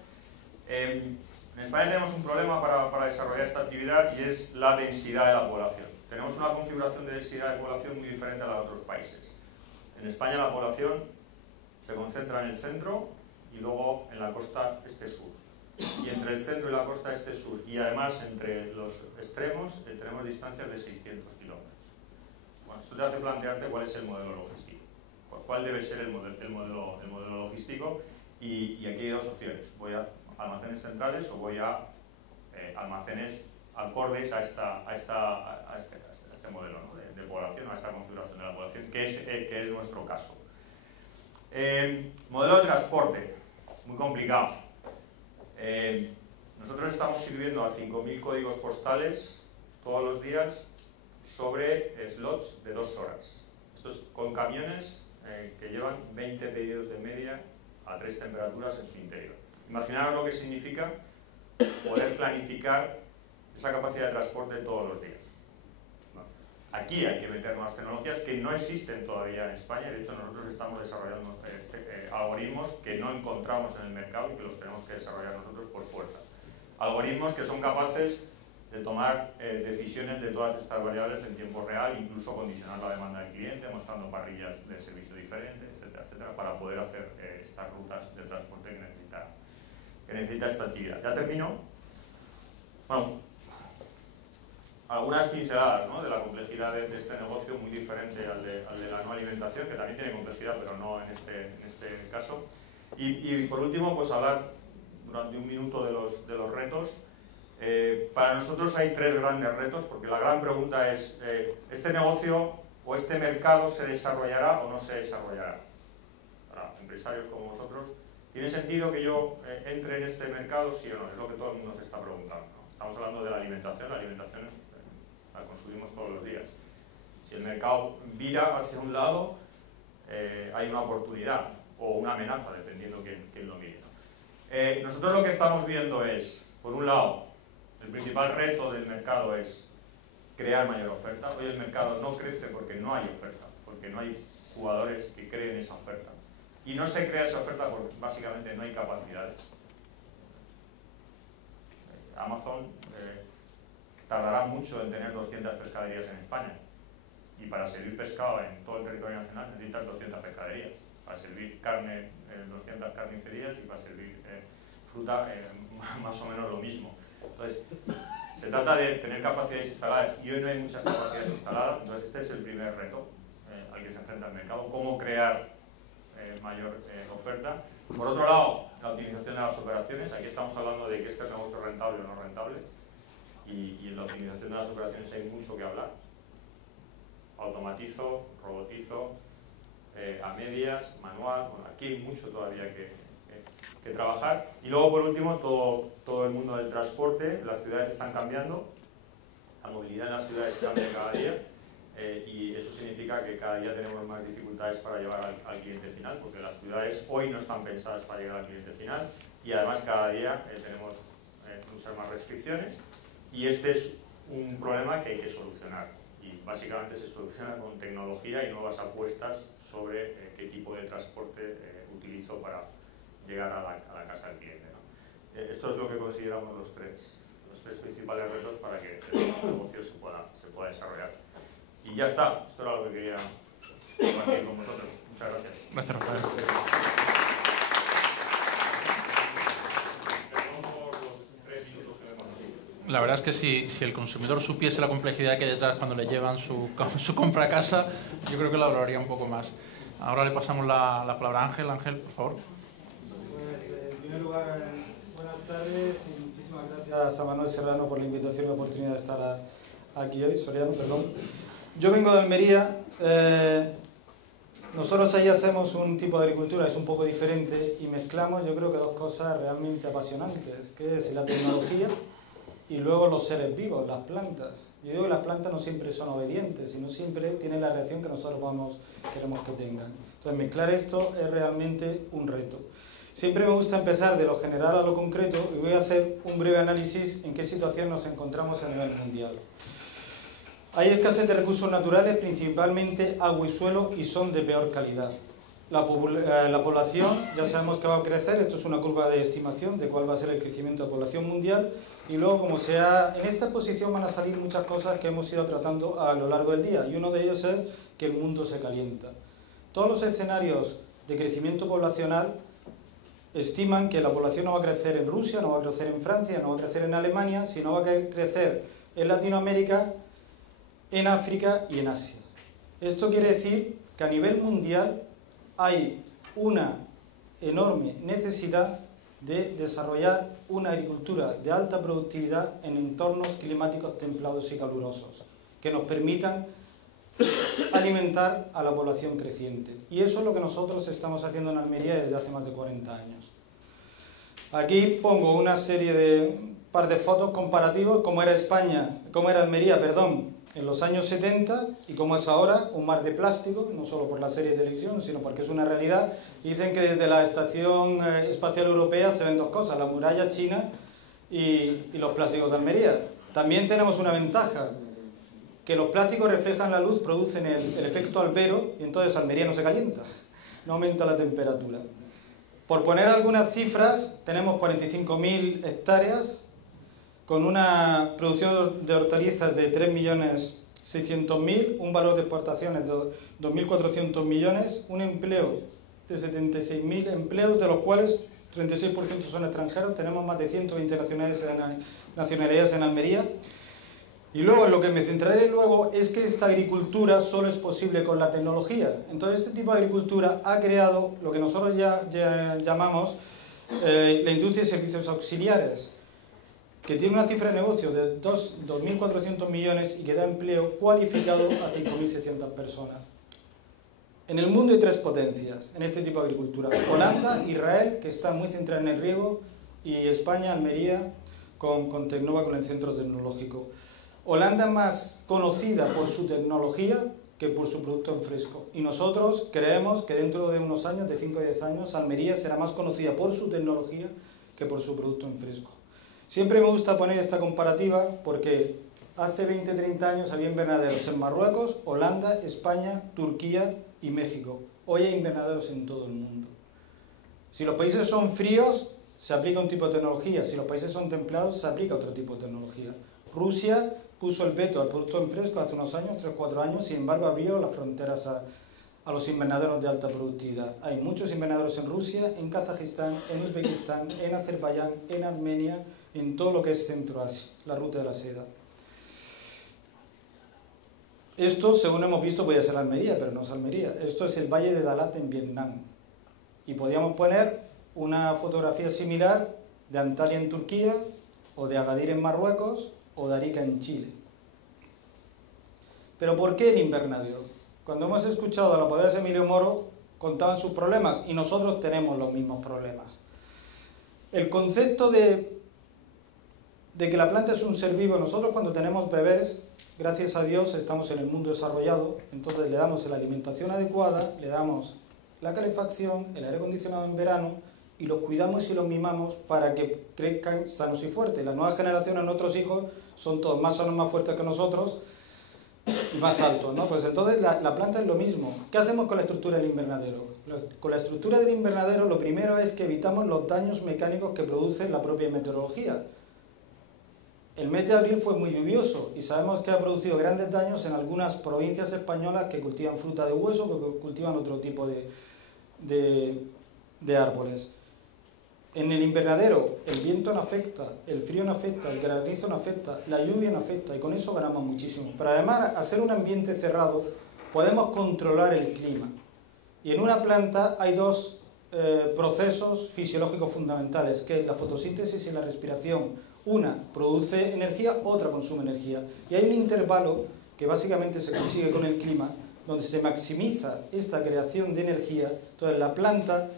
En España tenemos un problema para desarrollar esta actividad y es la densidad de la población. Tenemos una configuración de densidad de población muy diferente a la de otros países. En España la población se concentra en el centro y luego en la costa este-sur. Y entre el centro y la costa este-sur y además entre los extremos tenemos distancias de 600 kilómetros. Bueno, esto te hace plantearte cuál es el modelo logístico. ¿Cuál debe ser el modelo logístico? Y aquí hay dos opciones. Voy a almacenes centrales o voy a almacenes acordes a este modelo, ¿no? de población, a esta configuración de la población, que es nuestro caso. Modelo de transporte, muy complicado. Nosotros estamos sirviendo a 5.000 códigos postales todos los días sobre slots de 2 horas. Esto es con camiones que llevan 20 pedidos de media a 3 temperaturas en su interior. Imaginaros lo que significa poder planificar esa capacidad de transporte todos los días. Bueno, aquí hay que meter nuevas tecnologías que no existen todavía en España. De hecho, nosotros estamos desarrollando algoritmos que no encontramos en el mercado y que los tenemos que desarrollar nosotros por fuerza. Algoritmos que son capaces de tomar decisiones de todas estas variables en tiempo real, incluso condicionar la demanda del cliente, mostrando parrillas de servicio diferentes, etcétera, etcétera, para poder hacer estas rutas de transporte que necesita esta actividad. Ya termino. Bueno, algunas pinceladas, ¿no?, de la complejidad de este negocio, muy diferente al de la no alimentación, que también tiene complejidad, pero no en este caso. Y por último, pues hablar durante un minuto de los retos. Para nosotros hay 3 grandes retos, porque la gran pregunta es, ¿este negocio o este mercado se desarrollará o no se desarrollará? Para empresarios como vosotros, ¿tiene sentido que yo entre en este mercado, sí o no? Es lo que todo el mundo se está preguntando, ¿no? Estamos hablando de la alimentación la consumimos todos los días. Si el mercado vira hacia un lado, hay una oportunidad o una amenaza, dependiendo quién lo mire, ¿no? Nosotros lo que estamos viendo es, por un lado, el principal reto del mercado es crear mayor oferta. Hoy el mercado no crece porque no hay oferta, porque no hay jugadores que creen esa oferta. Y no se crea esa oferta porque básicamente no hay capacidades. Amazon tardará mucho en tener 200 pescaderías en España. Y para servir pescado en todo el territorio nacional necesitan 200 pescaderías. Para servir carne, 200 carnicerías, y para servir fruta, más o menos lo mismo. Entonces, se trata de tener capacidades instaladas, y hoy no hay muchas capacidades instaladas. Entonces este es el primer reto al que se enfrenta el mercado: cómo crear mayor oferta. Por otro lado, la optimización de las operaciones. Aquí estamos hablando de que este negocio es rentable o no rentable, y en la optimización de las operaciones hay mucho que hablar. Automatizo, robotizo, a medias, manual. Bueno, aquí hay mucho todavía que trabajar. Y luego, por último, todo el mundo del transporte. Las ciudades están cambiando, la movilidad en las ciudades cambia cada día, y eso significa que cada día tenemos más dificultades para llevar al cliente final, porque las ciudades hoy no están pensadas para llegar al cliente final, y además cada día tenemos muchas más restricciones, y este es un problema que hay que solucionar, y básicamente se soluciona con tecnología y nuevas apuestas sobre qué tipo de transporte utilizo para llegar a la casa del cliente, ¿no? Esto es lo que consideramos los tres principales retos para que el negocio se pueda desarrollar. Y ya está, esto era lo que quería compartir con vosotros. Muchas gracias. Gracias, Rafael. La verdad es que si el consumidor supiese la complejidad que hay detrás cuando le llevan su compra a casa, yo creo que lo valoraría un poco más. Ahora le pasamos la palabra a Ángel. Ángel, por favor. Pues, en primer lugar, buenas tardes y muchísimas gracias a Manuel Serrano por la invitación y la oportunidad de estar aquí hoy. Soriano, perdón. Yo vengo de Almería. Nosotros ahí hacemos un tipo de agricultura, es un poco diferente, y mezclamos, yo creo que 2 cosas realmente apasionantes, que es la tecnología y luego los seres vivos, las plantas. Yo digo que las plantas no siempre son obedientes, sino siempre tienen la reacción que nosotros queremos que tengan. Entonces, mezclar esto es realmente un reto. Siempre me gusta empezar de lo general a lo concreto, y voy a hacer un breve análisis en qué situación nos encontramos a nivel mundial. Hay escasez de recursos naturales, principalmente agua y suelo, y son de peor calidad. La población, ya sabemos que va a crecer, esto es una curva de estimación de cuál va a ser el crecimiento de la población mundial, y luego, como sea, en esta exposición van a salir muchas cosas que hemos ido tratando a lo largo del día, y uno de ellos es que el mundo se calienta. Todos los escenarios de crecimiento poblacional estiman que la población no va a crecer en Rusia, no va a crecer en Francia, no va a crecer en Alemania, sino va a crecer en Latinoamérica, en África y en Asia. Esto quiere decir que a nivel mundial hay una enorme necesidad de desarrollar una agricultura de alta productividad en entornos climáticos templados y calurosos, que nos permitan alimentar a la población creciente. Y eso es lo que nosotros estamos haciendo en Almería desde hace más de 40 años. Aquí pongo una serie de par de fotos comparativos, cómo era Almería, en los años 70 y cómo es ahora, un mar de plástico, no solo por la serie de televisión, sino porque es una realidad. Dicen que desde la Estación Espacial Europea se ven 2 cosas, la muralla china y los plásticos de Almería. También tenemos una ventaja, que los plásticos reflejan la luz, producen el efecto albero, y entonces Almería no se calienta, no aumenta la temperatura. Por poner algunas cifras, tenemos 45.000 hectáreas, con una producción de hortalizas de 3.600.000, un valor de exportaciones de 2.400 millones, un empleo de 76.000 empleos, de los cuales 36% son extranjeros, tenemos más de 120 nacionalidades en Almería. Y luego, en lo que me centraré luego, es que esta agricultura solo es posible con la tecnología. Entonces, este tipo de agricultura ha creado lo que nosotros ya llamamos la industria de servicios auxiliares, que tiene una cifra de negocio de 2.400 millones y que da empleo cualificado a 5.600 personas. En el mundo hay 3 potencias en este tipo de agricultura: Holanda, Israel, que está muy centrada en el riego, y España, Almería, con Tecnova, con el centro tecnológico. Holanda es más conocida por su tecnología que por su producto en fresco. Y nosotros creemos que dentro de unos años, de 5 o 10 años, Almería será más conocida por su tecnología que por su producto en fresco. Siempre me gusta poner esta comparativa porque hace 20 o 30 años había invernaderos en Marruecos, Holanda, España, Turquía y México. Hoy hay invernaderos en todo el mundo. Si los países son fríos, se aplica un tipo de tecnología. Si los países son templados, se aplica otro tipo de tecnología. Rusia puso el veto al producto en fresco hace unos años, 3 o 4 años, sin embargo abrió las fronteras a los invernaderos de alta productividad. Hay muchos invernaderos en Rusia, en Kazajistán, en Uzbekistán, en Azerbaiyán, en Armenia, en todo lo que es Centro Asia, la ruta de la seda. Esto, según hemos visto, podría ser Almería, pero no es Almería. Esto es el Valle de Dalat en Vietnam. Y podríamos poner una fotografía similar de Antalya en Turquía, o de Agadir en Marruecos, o de Arica en Chile. ¿Pero por qué el invernadero? Cuando hemos escuchado a los poderes de Emilio Moro, contaban sus problemas, y nosotros tenemos los mismos problemas. El concepto de que la planta es un ser vivo, nosotros cuando tenemos bebés, gracias a Dios estamos en el mundo desarrollado, entonces le damos la alimentación adecuada, le damos la calefacción, el aire acondicionado en verano, y los cuidamos y los mimamos para que crezcan sanos y fuertes. Las nuevas generaciones, nuestros hijos, son todos más sanos, más fuertes que nosotros y más altos, ¿no? Pues entonces la planta es lo mismo. ¿Qué hacemos con la estructura del invernadero? Con la estructura del invernadero lo primero es que evitamos los daños mecánicos que produce la propia meteorología. El mes de abril fue muy lluvioso y sabemos que ha producido grandes daños en algunas provincias españolas que cultivan fruta de hueso, que cultivan otro tipo de árboles. En el invernadero el viento no afecta, el frío no afecta, el granizo no afecta, la lluvia no afecta, y con eso ganamos muchísimo. Pero además, al ser un ambiente cerrado, podemos controlar el clima. Y en una planta hay 2 procesos fisiológicos fundamentales, que es la fotosíntesis y la respiración. Una produce energía, otra consume energía. Y hay un intervalo que básicamente se consigue con el clima, donde se maximiza esta creación de energía. Entonces la planta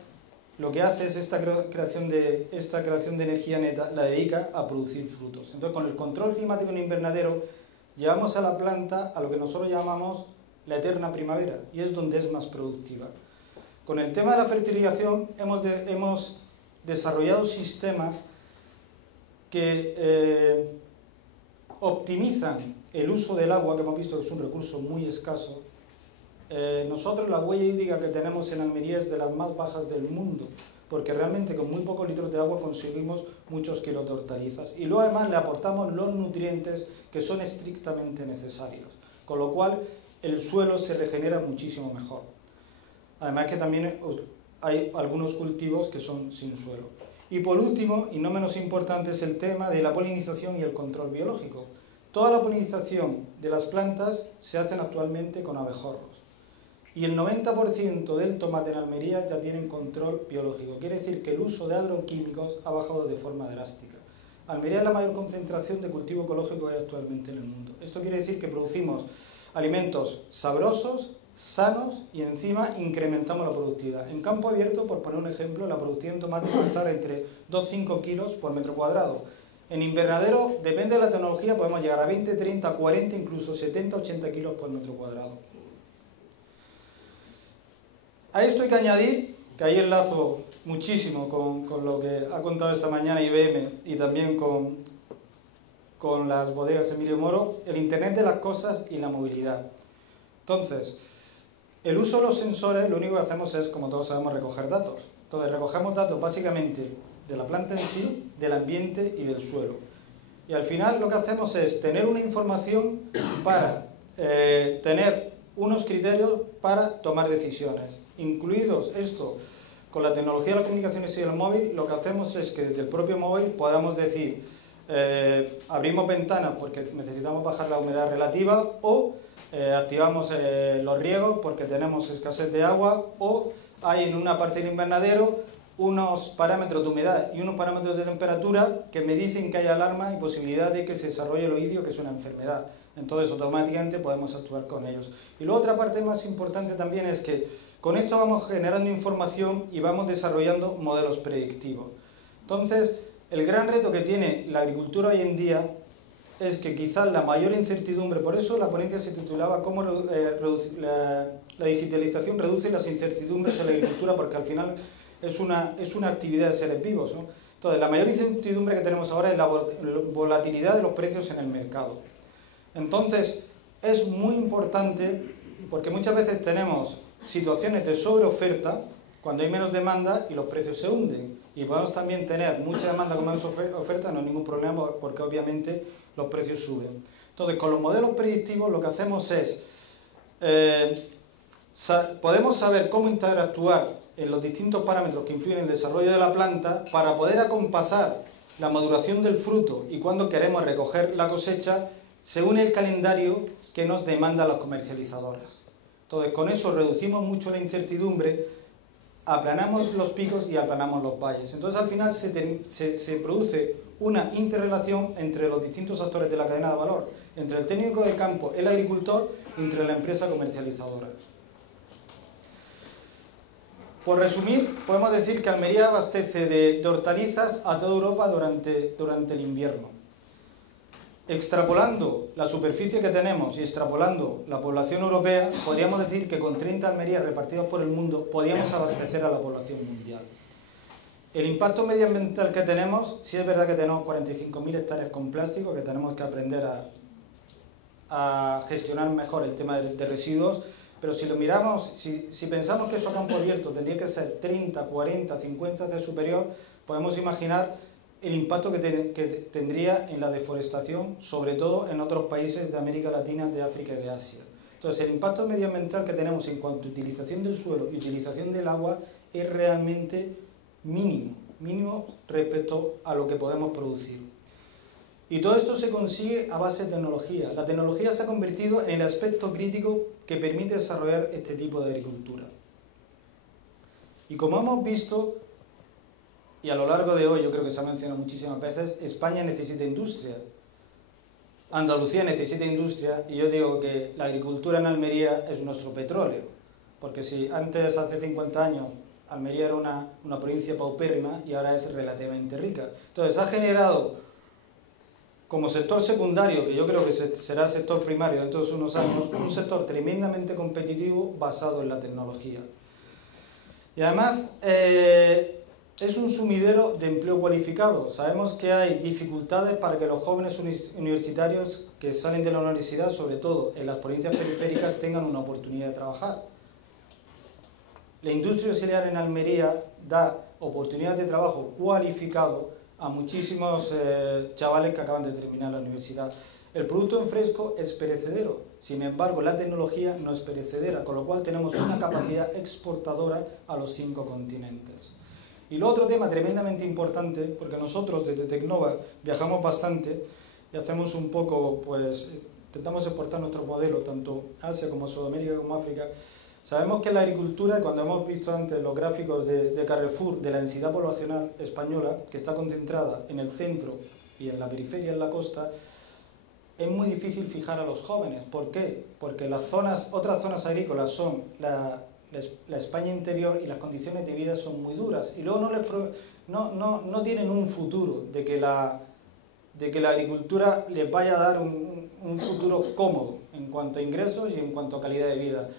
lo que hace es esta creación de energía neta, la dedica a producir frutos. Entonces, con el control climático en invernadero, llevamos a la planta a lo que nosotros llamamos la eterna primavera, y es donde es más productiva. Con el tema de la fertilización, hemos desarrollado sistemas que optimizan el uso del agua, que hemos visto que es un recurso muy escaso. Nosotros la huella hídrica que tenemos en Almería es de las más bajas del mundo, porque realmente con muy pocos litros de agua conseguimos muchos kilos de hortalizas, y luego además le aportamos los nutrientes que son estrictamente necesarios, con lo cual el suelo se regenera muchísimo mejor. Además que también hay algunos cultivos que son sin suelo. Y por último, y no menos importante, es el tema de la polinización y el control biológico. Toda la polinización de las plantas se hace actualmente con abejorros. Y el 90% del tomate en Almería ya tienen control biológico. Quiere decir que el uso de agroquímicos ha bajado de forma drástica. Almería es la mayor concentración de cultivo ecológico que hay actualmente en el mundo. Esto quiere decir que producimos alimentos sabrosos, sanos, y encima incrementamos la productividad. En campo abierto, por poner un ejemplo, la productividad en tomate puede estar entre 2,5 kilos por metro cuadrado. En invernadero, depende de la tecnología, podemos llegar a 20, 30, 40, incluso 70, 80 kilos por metro cuadrado. A esto hay que añadir, que ahí enlazo muchísimo con lo que ha contado esta mañana IBM y también con las bodegas Emilio Moro, el Internet de las cosas y la movilidad. Entonces, el uso de los sensores, lo único que hacemos es, como todos sabemos, recoger datos. Entonces, recogemos datos básicamente de la planta en sí, del ambiente y del suelo. Y al final lo que hacemos es tener una información para tener unos criterios para tomar decisiones. Incluidos esto, con la tecnología de las comunicaciones y el móvil, lo que hacemos es que desde el propio móvil podamos decir abrimos ventanas porque necesitamos bajar la humedad relativa, o activamos los riegos porque tenemos escasez de agua, o hay en una parte del invernadero unos parámetros de humedad y unos parámetros de temperatura que me dicen que hay alarma y posibilidad de que se desarrolle el oidio, que es una enfermedad. Entonces automáticamente podemos actuar con ellos. Y luego otra parte más importante también es que con esto vamos generando información y vamos desarrollando modelos predictivos. Entonces, el gran reto que tiene la agricultura hoy en día es que quizás la mayor incertidumbre, por eso la ponencia se titulaba ¿Cómo la digitalización reduce las incertidumbres en la agricultura? Porque al final es una actividad de seres vivos, ¿no? Entonces, la mayor incertidumbre que tenemos ahora es la volatilidad de los precios en el mercado. Entonces, es muy importante, porque muchas veces tenemos situaciones de sobreoferta cuando hay menos demanda y los precios se hunden. Y podemos también tener mucha demanda con menos oferta, no hay ningún problema, porque obviamente los precios suben. Entonces, con los modelos predictivos lo que hacemos es, podemos saber cómo interactuar en los distintos parámetros que influyen en el desarrollo de la planta para poder acompasar la maduración del fruto y cuando queremos recoger la cosecha según el calendario que nos demandan las comercializadoras. Entonces, con eso reducimos mucho la incertidumbre, aplanamos los picos y aplanamos los valles. Entonces, al final se produce una interrelación entre los distintos actores de la cadena de valor, entre el técnico de campo, el agricultor, y entre la empresa comercializadora. Por resumir, podemos decir que Almería abastece de hortalizas a toda Europa durante el invierno. Extrapolando la superficie que tenemos y extrapolando la población europea, podríamos decir que con 30 Almerías repartidas por el mundo podríamos abastecer a la población mundial. El impacto medioambiental que tenemos, sí es verdad que tenemos 45.000 hectáreas con plástico, que tenemos que aprender a gestionar mejor el tema de residuos, pero si lo miramos, si pensamos que eso a campo abierto tendría que ser 30, 40, 50 veces superior, podemos imaginar el impacto que tendría en la deforestación, sobre todo en otros países de América Latina, de África y de Asia. Entonces, el impacto medioambiental que tenemos en cuanto a utilización del suelo y utilización del agua es realmente mínimo respecto a lo que podemos producir. Y todo esto se consigue a base de tecnología. La tecnología se ha convertido en el aspecto crítico que permite desarrollar este tipo de agricultura. Y como hemos visto, y a lo largo de hoy yo creo que se ha mencionado muchísimas veces, España necesita industria, Andalucía necesita industria, y yo digo que la agricultura en Almería es nuestro petróleo, porque si antes, hace 50 años, Almería era una provincia paupérrima y ahora es relativamente rica. Entonces ha generado como sector secundario, que yo creo que será el sector primario dentro de unos años, un sector tremendamente competitivo basado en la tecnología. Y además es un sumidero de empleo cualificado. Sabemos que hay dificultades para que los jóvenes universitarios que salen de la universidad, sobre todo en las provincias periféricas, tengan una oportunidad de trabajar. La industria auxiliar en Almería da oportunidad de trabajo cualificado a muchísimos chavales que acaban de terminar la universidad. El producto en fresco es perecedero, sin embargo la tecnología no es perecedera, con lo cual tenemos una capacidad exportadora a los 5 continentes. Y lo otro tema tremendamente importante, porque nosotros desde Tecnova viajamos bastante y hacemos un poco, pues, intentamos exportar nuestro modelo, tanto Asia como Sudamérica como África. Sabemos que la agricultura, cuando hemos visto antes los gráficos de Carrefour, de la densidad poblacional española, que está concentrada en el centro y en la periferia, en la costa, es muy difícil fijar a los jóvenes. ¿Por qué? Porque otras zonas agrícolas son la España interior y las condiciones de vida son muy duras. Y luego no tienen un futuro de que la agricultura les vaya a dar un futuro cómodo en cuanto a ingresos y en cuanto a calidad de vida.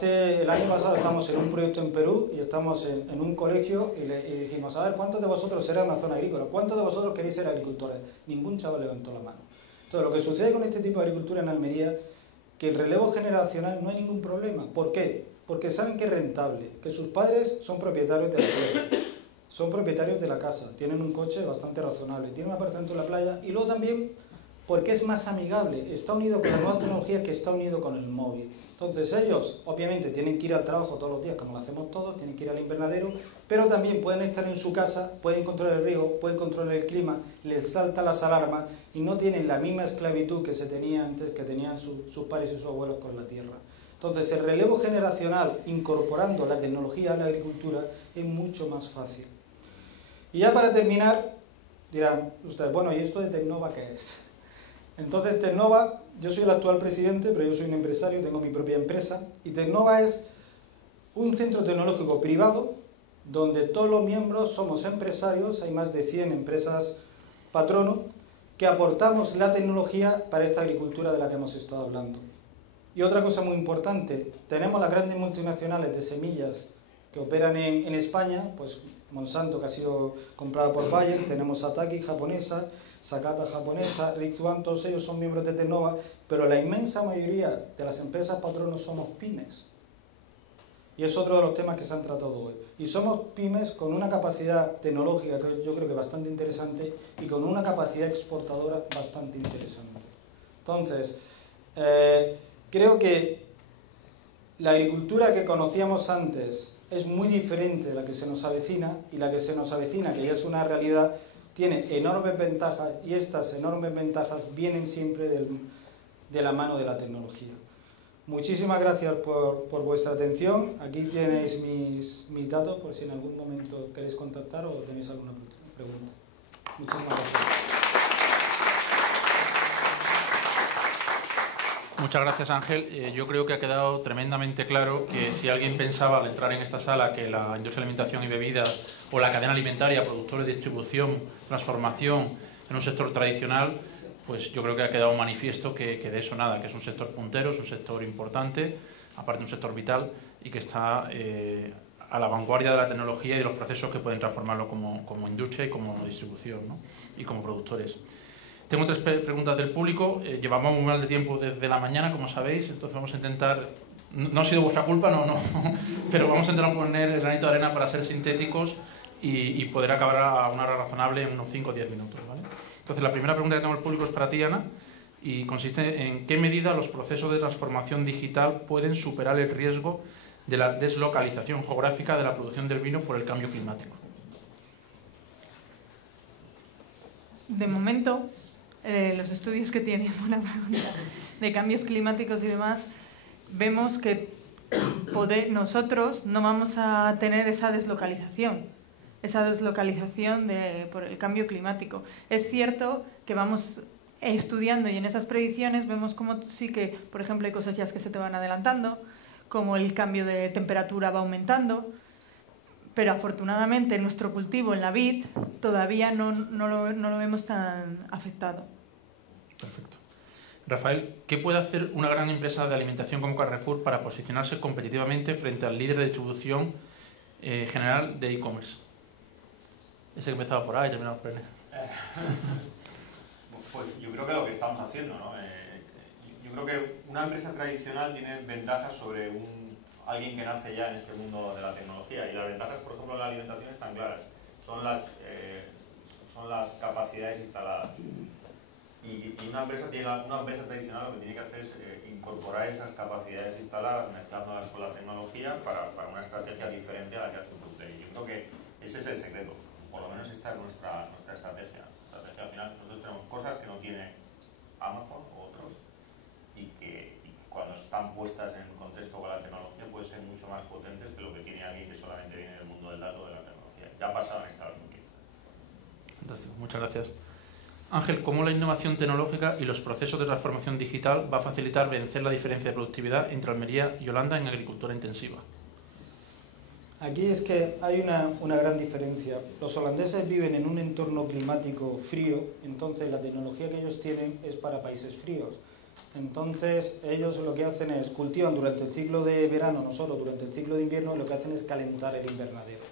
El año pasado estamos en un proyecto en Perú y estamos en un colegio y dijimos, a ver, ¿cuántos de vosotros serán una zona agrícola? ¿Cuántos de vosotros queréis ser agricultores? Ningún chaval levantó la mano. Entonces, lo que sucede con este tipo de agricultura en Almería, que el relevo generacional no hay ningún problema. ¿Por qué? Porque saben que es rentable, que sus padres son propietarios de la tierra, son propietarios de la casa, tienen un coche bastante razonable, tienen un apartamento en la playa, y luego también porque es más amigable, está unido con las nuevas tecnologías, que está unido con el móvil. Entonces ellos, obviamente, tienen que ir al trabajo todos los días, como lo hacemos todos, tienen que ir al invernadero, pero también pueden estar en su casa, pueden controlar el riego, pueden controlar el clima, les saltan las alarmas y no tienen la misma esclavitud que se tenía antes, que tenían sus padres y sus abuelos con la tierra. Entonces el relevo generacional, incorporando la tecnología a la agricultura, es mucho más fácil. Y ya para terminar, dirán ustedes, bueno, ¿y esto de Tecnova qué es? Entonces Tecnova, yo soy el actual presidente, pero yo soy un empresario, tengo mi propia empresa, y Tecnova es un centro tecnológico privado donde todos los miembros somos empresarios, hay más de 100 empresas patrono, que aportamos la tecnología para esta agricultura de la que hemos estado hablando. Y otra cosa muy importante, tenemos las grandes multinacionales de semillas que operan en España, pues Monsanto, que ha sido comprado por Bayer, tenemos Ataki japonesa, Sakata japonesa, Ritsuan, todos ellos son miembros de Tecnova, pero la inmensa mayoría de las empresas patronos somos pymes. Y es otro de los temas que se han tratado hoy. Y somos pymes con una capacidad tecnológica que yo creo que bastante interesante y con una capacidad exportadora bastante interesante. Entonces, creo que la agricultura que conocíamos antes es muy diferente de la que se nos avecina, y la que se nos avecina, que ya es una realidad, tiene enormes ventajas, y estas enormes ventajas vienen siempre de la mano de la tecnología. Muchísimas gracias por vuestra atención. Aquí tenéis mis datos por si en algún momento queréis contactar o tenéis alguna pregunta. Muchísimas gracias. Muchas gracias, Ángel. Yo creo que ha quedado tremendamente claro que si alguien pensaba al entrar en esta sala que la industria de alimentación y bebidas o la cadena alimentaria, productores de distribución, transformación en un sector tradicional, pues yo creo que ha quedado manifiesto que de eso nada, que es un sector puntero, es un sector importante, aparte de un sector vital y que está a la vanguardia de la tecnología y de los procesos que pueden transformarlo como industria y como distribución, ¿no? Y como productores. Tengo 3 preguntas del público. Llevamos muy mal de tiempo desde la mañana, como sabéis, entonces vamos a intentar... No ha sido vuestra culpa, no, pero vamos a intentar poner el granito de arena para ser sintéticos y poder acabar a una hora razonable en unos 5 o 10 minutos, ¿vale? Entonces, la primera pregunta que tengo del público es para ti, Ana, y consiste en qué medida los procesos de transformación digital pueden superar el riesgo de la deslocalización geográfica de la producción del vino por el cambio climático. De momento, los estudios que tienen una pregunta de cambios climáticos y demás, vemos que nosotros no vamos a tener esa deslocalización por el cambio climático. Es cierto que vamos estudiando y en esas predicciones vemos como sí que, por ejemplo, hay cosechas que se te van adelantando, como el cambio de temperatura va aumentando, pero afortunadamente nuestro cultivo en la vid todavía no lo vemos tan afectado. Perfecto. Rafael, ¿qué puede hacer una gran empresa de alimentación como Carrefour para posicionarse competitivamente frente al líder de distribución general de e-commerce? Ese que empezaba por A y terminaba por N. Pues yo creo que lo que estamos haciendo, ¿no? Yo creo que una empresa tradicional tiene ventajas sobre alguien que nace ya en este mundo de la tecnología, y las ventajas, por ejemplo, en la alimentación están claras. Son las capacidades instaladas. Y una empresa tradicional lo que tiene que hacer es incorporar esas capacidades instaladas, mezclándolas con la tecnología para una estrategia diferente a la que hace un productor. Y yo creo que ese es el secreto. Por lo menos esta es nuestra estrategia. Al final nosotros tenemos cosas que no tiene Amazon o otros y que cuando están puestas en contexto con la tecnología pueden ser mucho más potentes que lo que tiene alguien que solamente viene del mundo del dato de la tecnología. Ya ha pasado en Estados Unidos. Fantástico, muchas gracias. Ángel, ¿cómo la innovación tecnológica y los procesos de transformación digital va a facilitar vencer la diferencia de productividad entre Almería y Holanda en agricultura intensiva? Aquí es que hay una gran diferencia. Los holandeses viven en un entorno climático frío, entonces la tecnología que ellos tienen es para países fríos. Entonces ellos lo que hacen es cultivan durante el ciclo de verano, no solo durante el ciclo de invierno, lo que hacen es calentar el invernadero.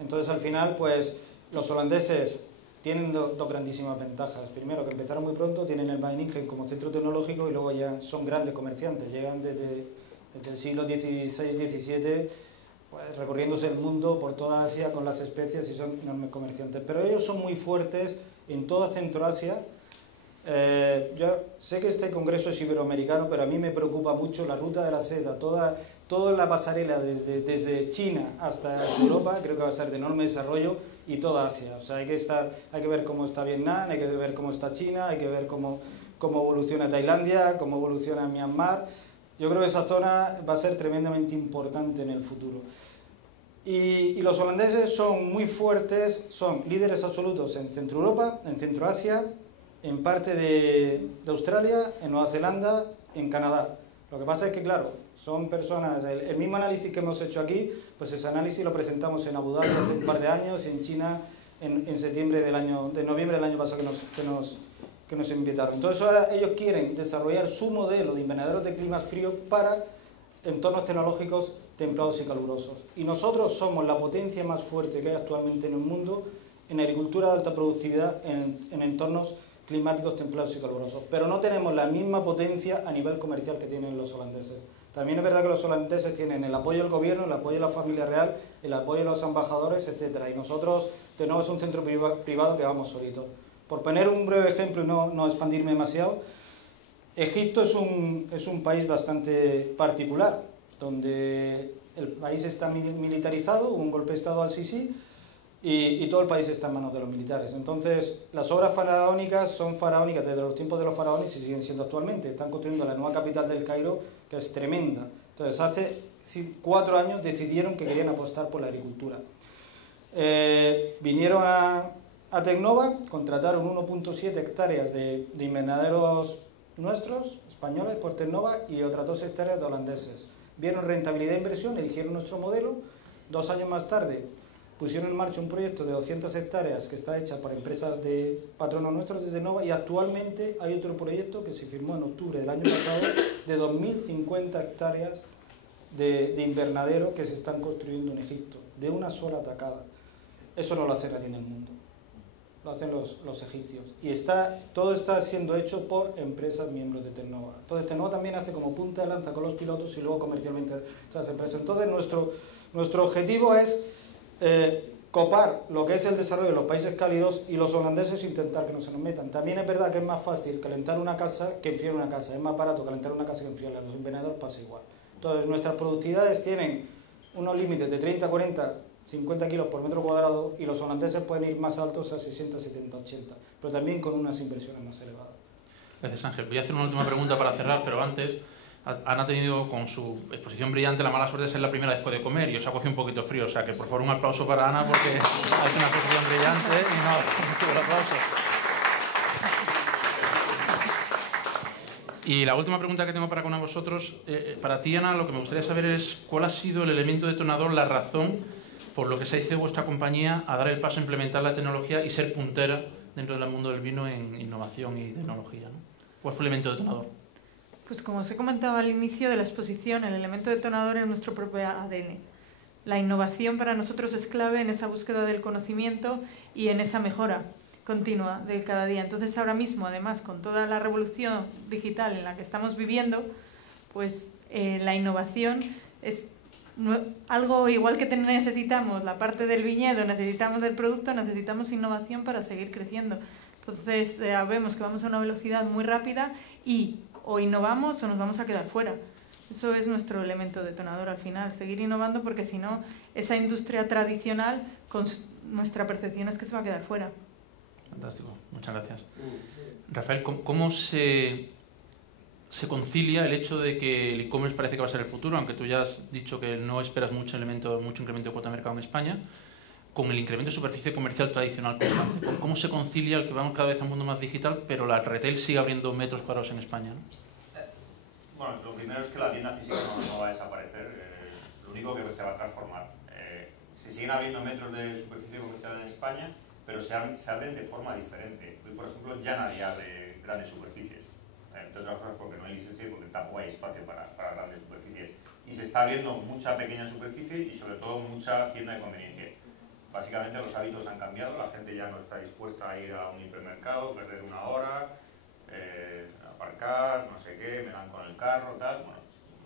Entonces al final, pues los holandeses tienen dos grandísimas ventajas. Primero, que empezaron muy pronto, tienen el Wageningen como centro tecnológico y luego ya son grandes comerciantes. Llegan desde el siglo XVI-XVII pues, recorriéndose el mundo por toda Asia con las especias y son enormes comerciantes. Pero ellos son muy fuertes en toda Centroasia Yo sé que este congreso es iberoamericano, pero a mí me preocupa mucho la ruta de la seda, toda la pasarela desde China hasta Europa, creo que va a ser de enorme desarrollo, y toda Asia. O sea, hay que ver cómo está Vietnam, hay que ver cómo está China, hay que ver cómo evoluciona Tailandia, cómo evoluciona Myanmar. Yo creo que esa zona va a ser tremendamente importante en el futuro. Y los holandeses son muy fuertes, son líderes absolutos en Centro Europa, en Centro Asia, en parte de Australia, en Nueva Zelanda, en Canadá. Lo que pasa es que, claro, son personas, el mismo análisis que hemos hecho aquí, pues ese análisis lo presentamos en Abu Dhabi hace un par de años, en China en noviembre del año pasado que nos invitaron. Entonces ahora ellos quieren desarrollar su modelo de invernaderos de clima frío para entornos tecnológicos templados y calurosos. Y nosotros somos la potencia más fuerte que hay actualmente en el mundo en agricultura de alta productividad en entornos climáticos templados y calurosos. Pero no tenemos la misma potencia a nivel comercial que tienen los holandeses. También es verdad que los holandeses tienen el apoyo del gobierno, el apoyo de la familia real, el apoyo de los embajadores, etc. Y nosotros, de nuevo, es un centro privado que vamos solitos. Por poner un breve ejemplo y no expandirme demasiado, Egipto es un país bastante particular, donde el país está militarizado, hubo un golpe de Estado al Sisi, y todo el país está en manos de los militares. Entonces, las obras faraónicas son faraónicas desde los tiempos de los faraones y siguen siendo actualmente. Están construyendo la nueva capital del Cairo, que es tremenda. Entonces, hace 4 años decidieron que querían apostar por la agricultura. Vinieron a Tecnova, contrataron 1.7 hectáreas de invernaderos nuestros, españoles, por Tecnova, y otras 2 hectáreas de holandeses. Vieron rentabilidad de inversión, eligieron nuestro modelo. 2 años más tarde pusieron en marcha un proyecto de 200 hectáreas que está hecha por empresas de patronos nuestros de Tecnova, y actualmente hay otro proyecto que se firmó en octubre del año pasado de 2.050 hectáreas de invernadero que se están construyendo en Egipto, de una sola tacada. Eso no lo hace nadie en el mundo, lo hacen los egipcios. Y todo está siendo hecho por empresas miembros de Tecnova. Entonces Tecnova también hace como punta de lanza con los pilotos y luego comercialmente estas empresas. Entonces nuestro objetivo es copar lo que es el desarrollo de los países cálidos, y los holandeses intentar que no se nos metan. También es verdad que es más fácil calentar una casa que enfriar una casa, es más barato calentar una casa que enfriarla. Los invernadores pasa igual. Entonces nuestras productividades tienen unos límites de 30, 40, 50 kilos por metro cuadrado, y los holandeses pueden ir más altos a 60, 70, 80, pero también con unas inversiones más elevadas. Gracias, Ángel. Voy a hacer una última pregunta para cerrar, pero antes, Ana ha tenido con su exposición brillante la mala suerte de ser la primera después de comer, y os ha cogido un poquito frío, o sea que por favor un aplauso para Ana, porque ha hecho una exposición brillante y no ha recibido el aplauso. Y la última pregunta que tengo para con vosotros, para ti, Ana, lo que me gustaría saber es cuál ha sido el elemento detonador, la razón por lo que se dice vuestra compañía a dar el paso a implementar la tecnología y ser puntera dentro del mundo del vino en innovación y tecnología, ¿no? ¿Cuál fue el elemento detonador? Pues como os he comentado al inicio de la exposición, el elemento detonador es nuestro propio ADN. La innovación para nosotros es clave en esa búsqueda del conocimiento y en esa mejora continua de cada día. Entonces ahora mismo, además, con toda la revolución digital en la que estamos viviendo, pues la innovación es algo igual que necesitamos la parte del viñedo, necesitamos del producto, necesitamos innovación para seguir creciendo. Entonces vemos que vamos a una velocidad muy rápida y o innovamos o nos vamos a quedar fuera. Eso es nuestro elemento detonador al final, seguir innovando, porque si no, esa industria tradicional, con nuestra percepción es que se va a quedar fuera. Fantástico, muchas gracias. Rafael, ¿cómo se concilia el hecho de que el e-commerce parece que va a ser el futuro, aunque tú ya has dicho que no esperas mucho incremento de cuota de mercado en España, con el incremento de superficie comercial tradicional constante? ¿Cómo se concilia el que vamos cada vez a un mundo más digital, pero la retail sigue abriendo metros cuadrados en España, ¿no? Bueno, lo primero es que la tienda física no va a desaparecer, lo único que se va a transformar. Se siguen abriendo metros de superficie comercial en España, pero se abren de forma diferente. Hoy, por ejemplo, ya nadie abre grandes superficies, entre otras cosas porque no hay licencia y porque tampoco hay espacio para grandes superficies. Y se está abriendo mucha pequeña superficie y sobre todo mucha tienda de conveniencia. Básicamente los hábitos han cambiado, la gente ya no está dispuesta a ir a un hipermercado, perder una hora, aparcar, no sé qué, me dan con el carro, tal. Bueno,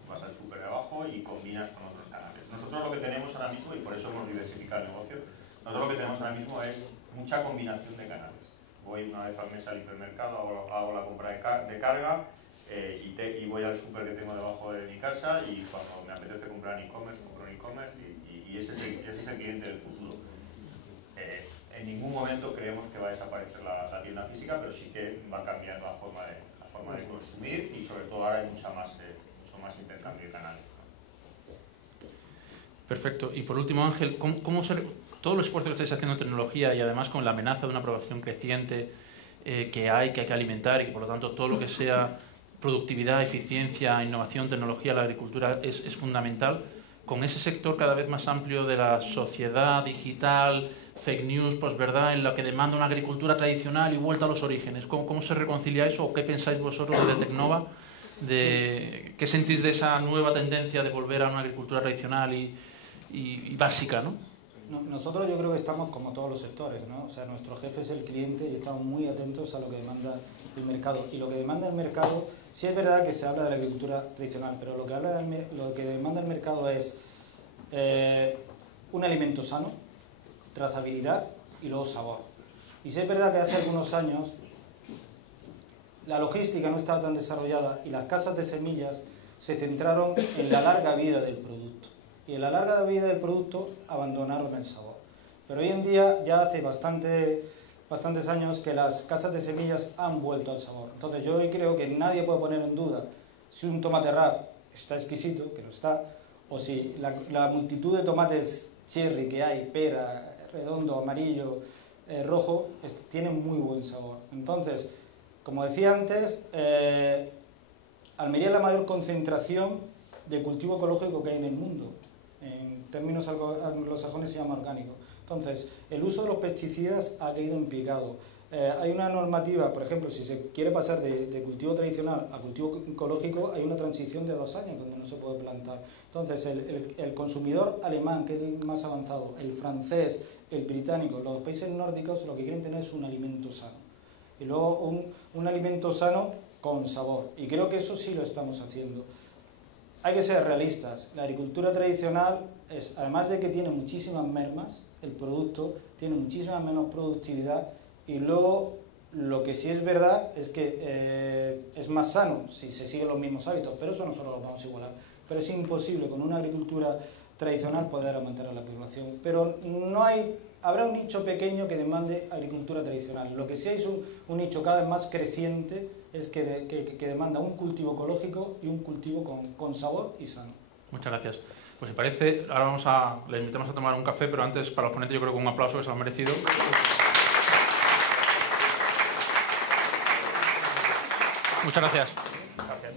vas al súper de abajo y combinas con otros canales. Nosotros lo que tenemos ahora mismo, y por eso hemos diversificado el negocio, nosotros lo que tenemos ahora mismo es mucha combinación de canales. voy una vez al mes al hipermercado, hago la compra de carga y voy al súper que tengo debajo de mi casa, y cuando me apetece comprar en e-commerce, compro en e-commerce, y ese es el cliente del futuro. En ningún momento creemos que va a desaparecer la tienda física, pero sí que va a cambiar la forma de consumir, y sobre todo ahora hay mucho más intercambio de canales. Perfecto. Y por último, Ángel, todo el esfuerzo que estáis haciendo en tecnología, y además con la amenaza de una población creciente que hay que alimentar, y por lo tanto todo lo que sea productividad, eficiencia, innovación, tecnología, la agricultura es fundamental, con ese sector cada vez más amplio de la sociedad digital, fake news, posverdad, en la que demanda una agricultura tradicional y vuelta a los orígenes. ¿Cómo se reconcilia eso, o qué pensáis vosotros desde Tecnova? ¿Qué sentís de esa nueva tendencia de volver a una agricultura tradicional y básica, ¿no? Nosotros yo creo que estamos como todos los sectores, ¿no? O sea, nuestro jefe es el cliente y estamos muy atentos a lo que demanda el mercado. Y lo que demanda el mercado, sí es verdad que se habla de la agricultura tradicional, pero lo que demanda el mercado es un alimento sano, trazabilidad y luego sabor. Y sí es verdad que hace algunos años la logística no estaba tan desarrollada y las casas de semillas se centraron en la larga vida del producto. Y en la larga vida del producto abandonaron el sabor. Pero hoy en día, ya hace bastantes años que las casas de semillas han vuelto al sabor. Entonces yo hoy creo que nadie puede poner en duda si un tomate Rab está exquisito, que lo está, o si la multitud de tomates cherry que hay, pera, redondo, amarillo, rojo, tienen muy buen sabor. Entonces, como decía antes, Almería es la mayor concentración de cultivo ecológico que hay en el mundo. En términos anglosajones se llama orgánico. Entonces, el uso de los pesticidas ha caído en picado. Hay una normativa, por ejemplo, si se quiere pasar de cultivo tradicional a cultivo ecológico, hay una transición de 2 años donde no se puede plantar. Entonces, el consumidor alemán, que es el más avanzado, el francés, el británico, los países nórdicos, lo que quieren tener es un alimento sano. Y luego un alimento sano con sabor. Y creo que eso sí lo estamos haciendo. Hay que ser realistas. La agricultura tradicional, además de que tiene muchísimas mermas, el producto tiene muchísima menos productividad, y luego lo que sí es verdad es que es más sano si se siguen los mismos hábitos, pero eso nosotros lo vamos a igualar. Pero es imposible con una agricultura tradicional poder aumentar a la población. Pero habrá un nicho pequeño que demande agricultura tradicional. Lo que sí es un nicho cada vez más creciente es que demanda un cultivo ecológico y un cultivo con sabor y sano. Muchas gracias. Pues si parece, ahora le invitamos a tomar un café, pero antes para los ponentes yo creo que un aplauso que se lo han merecido. Muchas gracias. Gracias.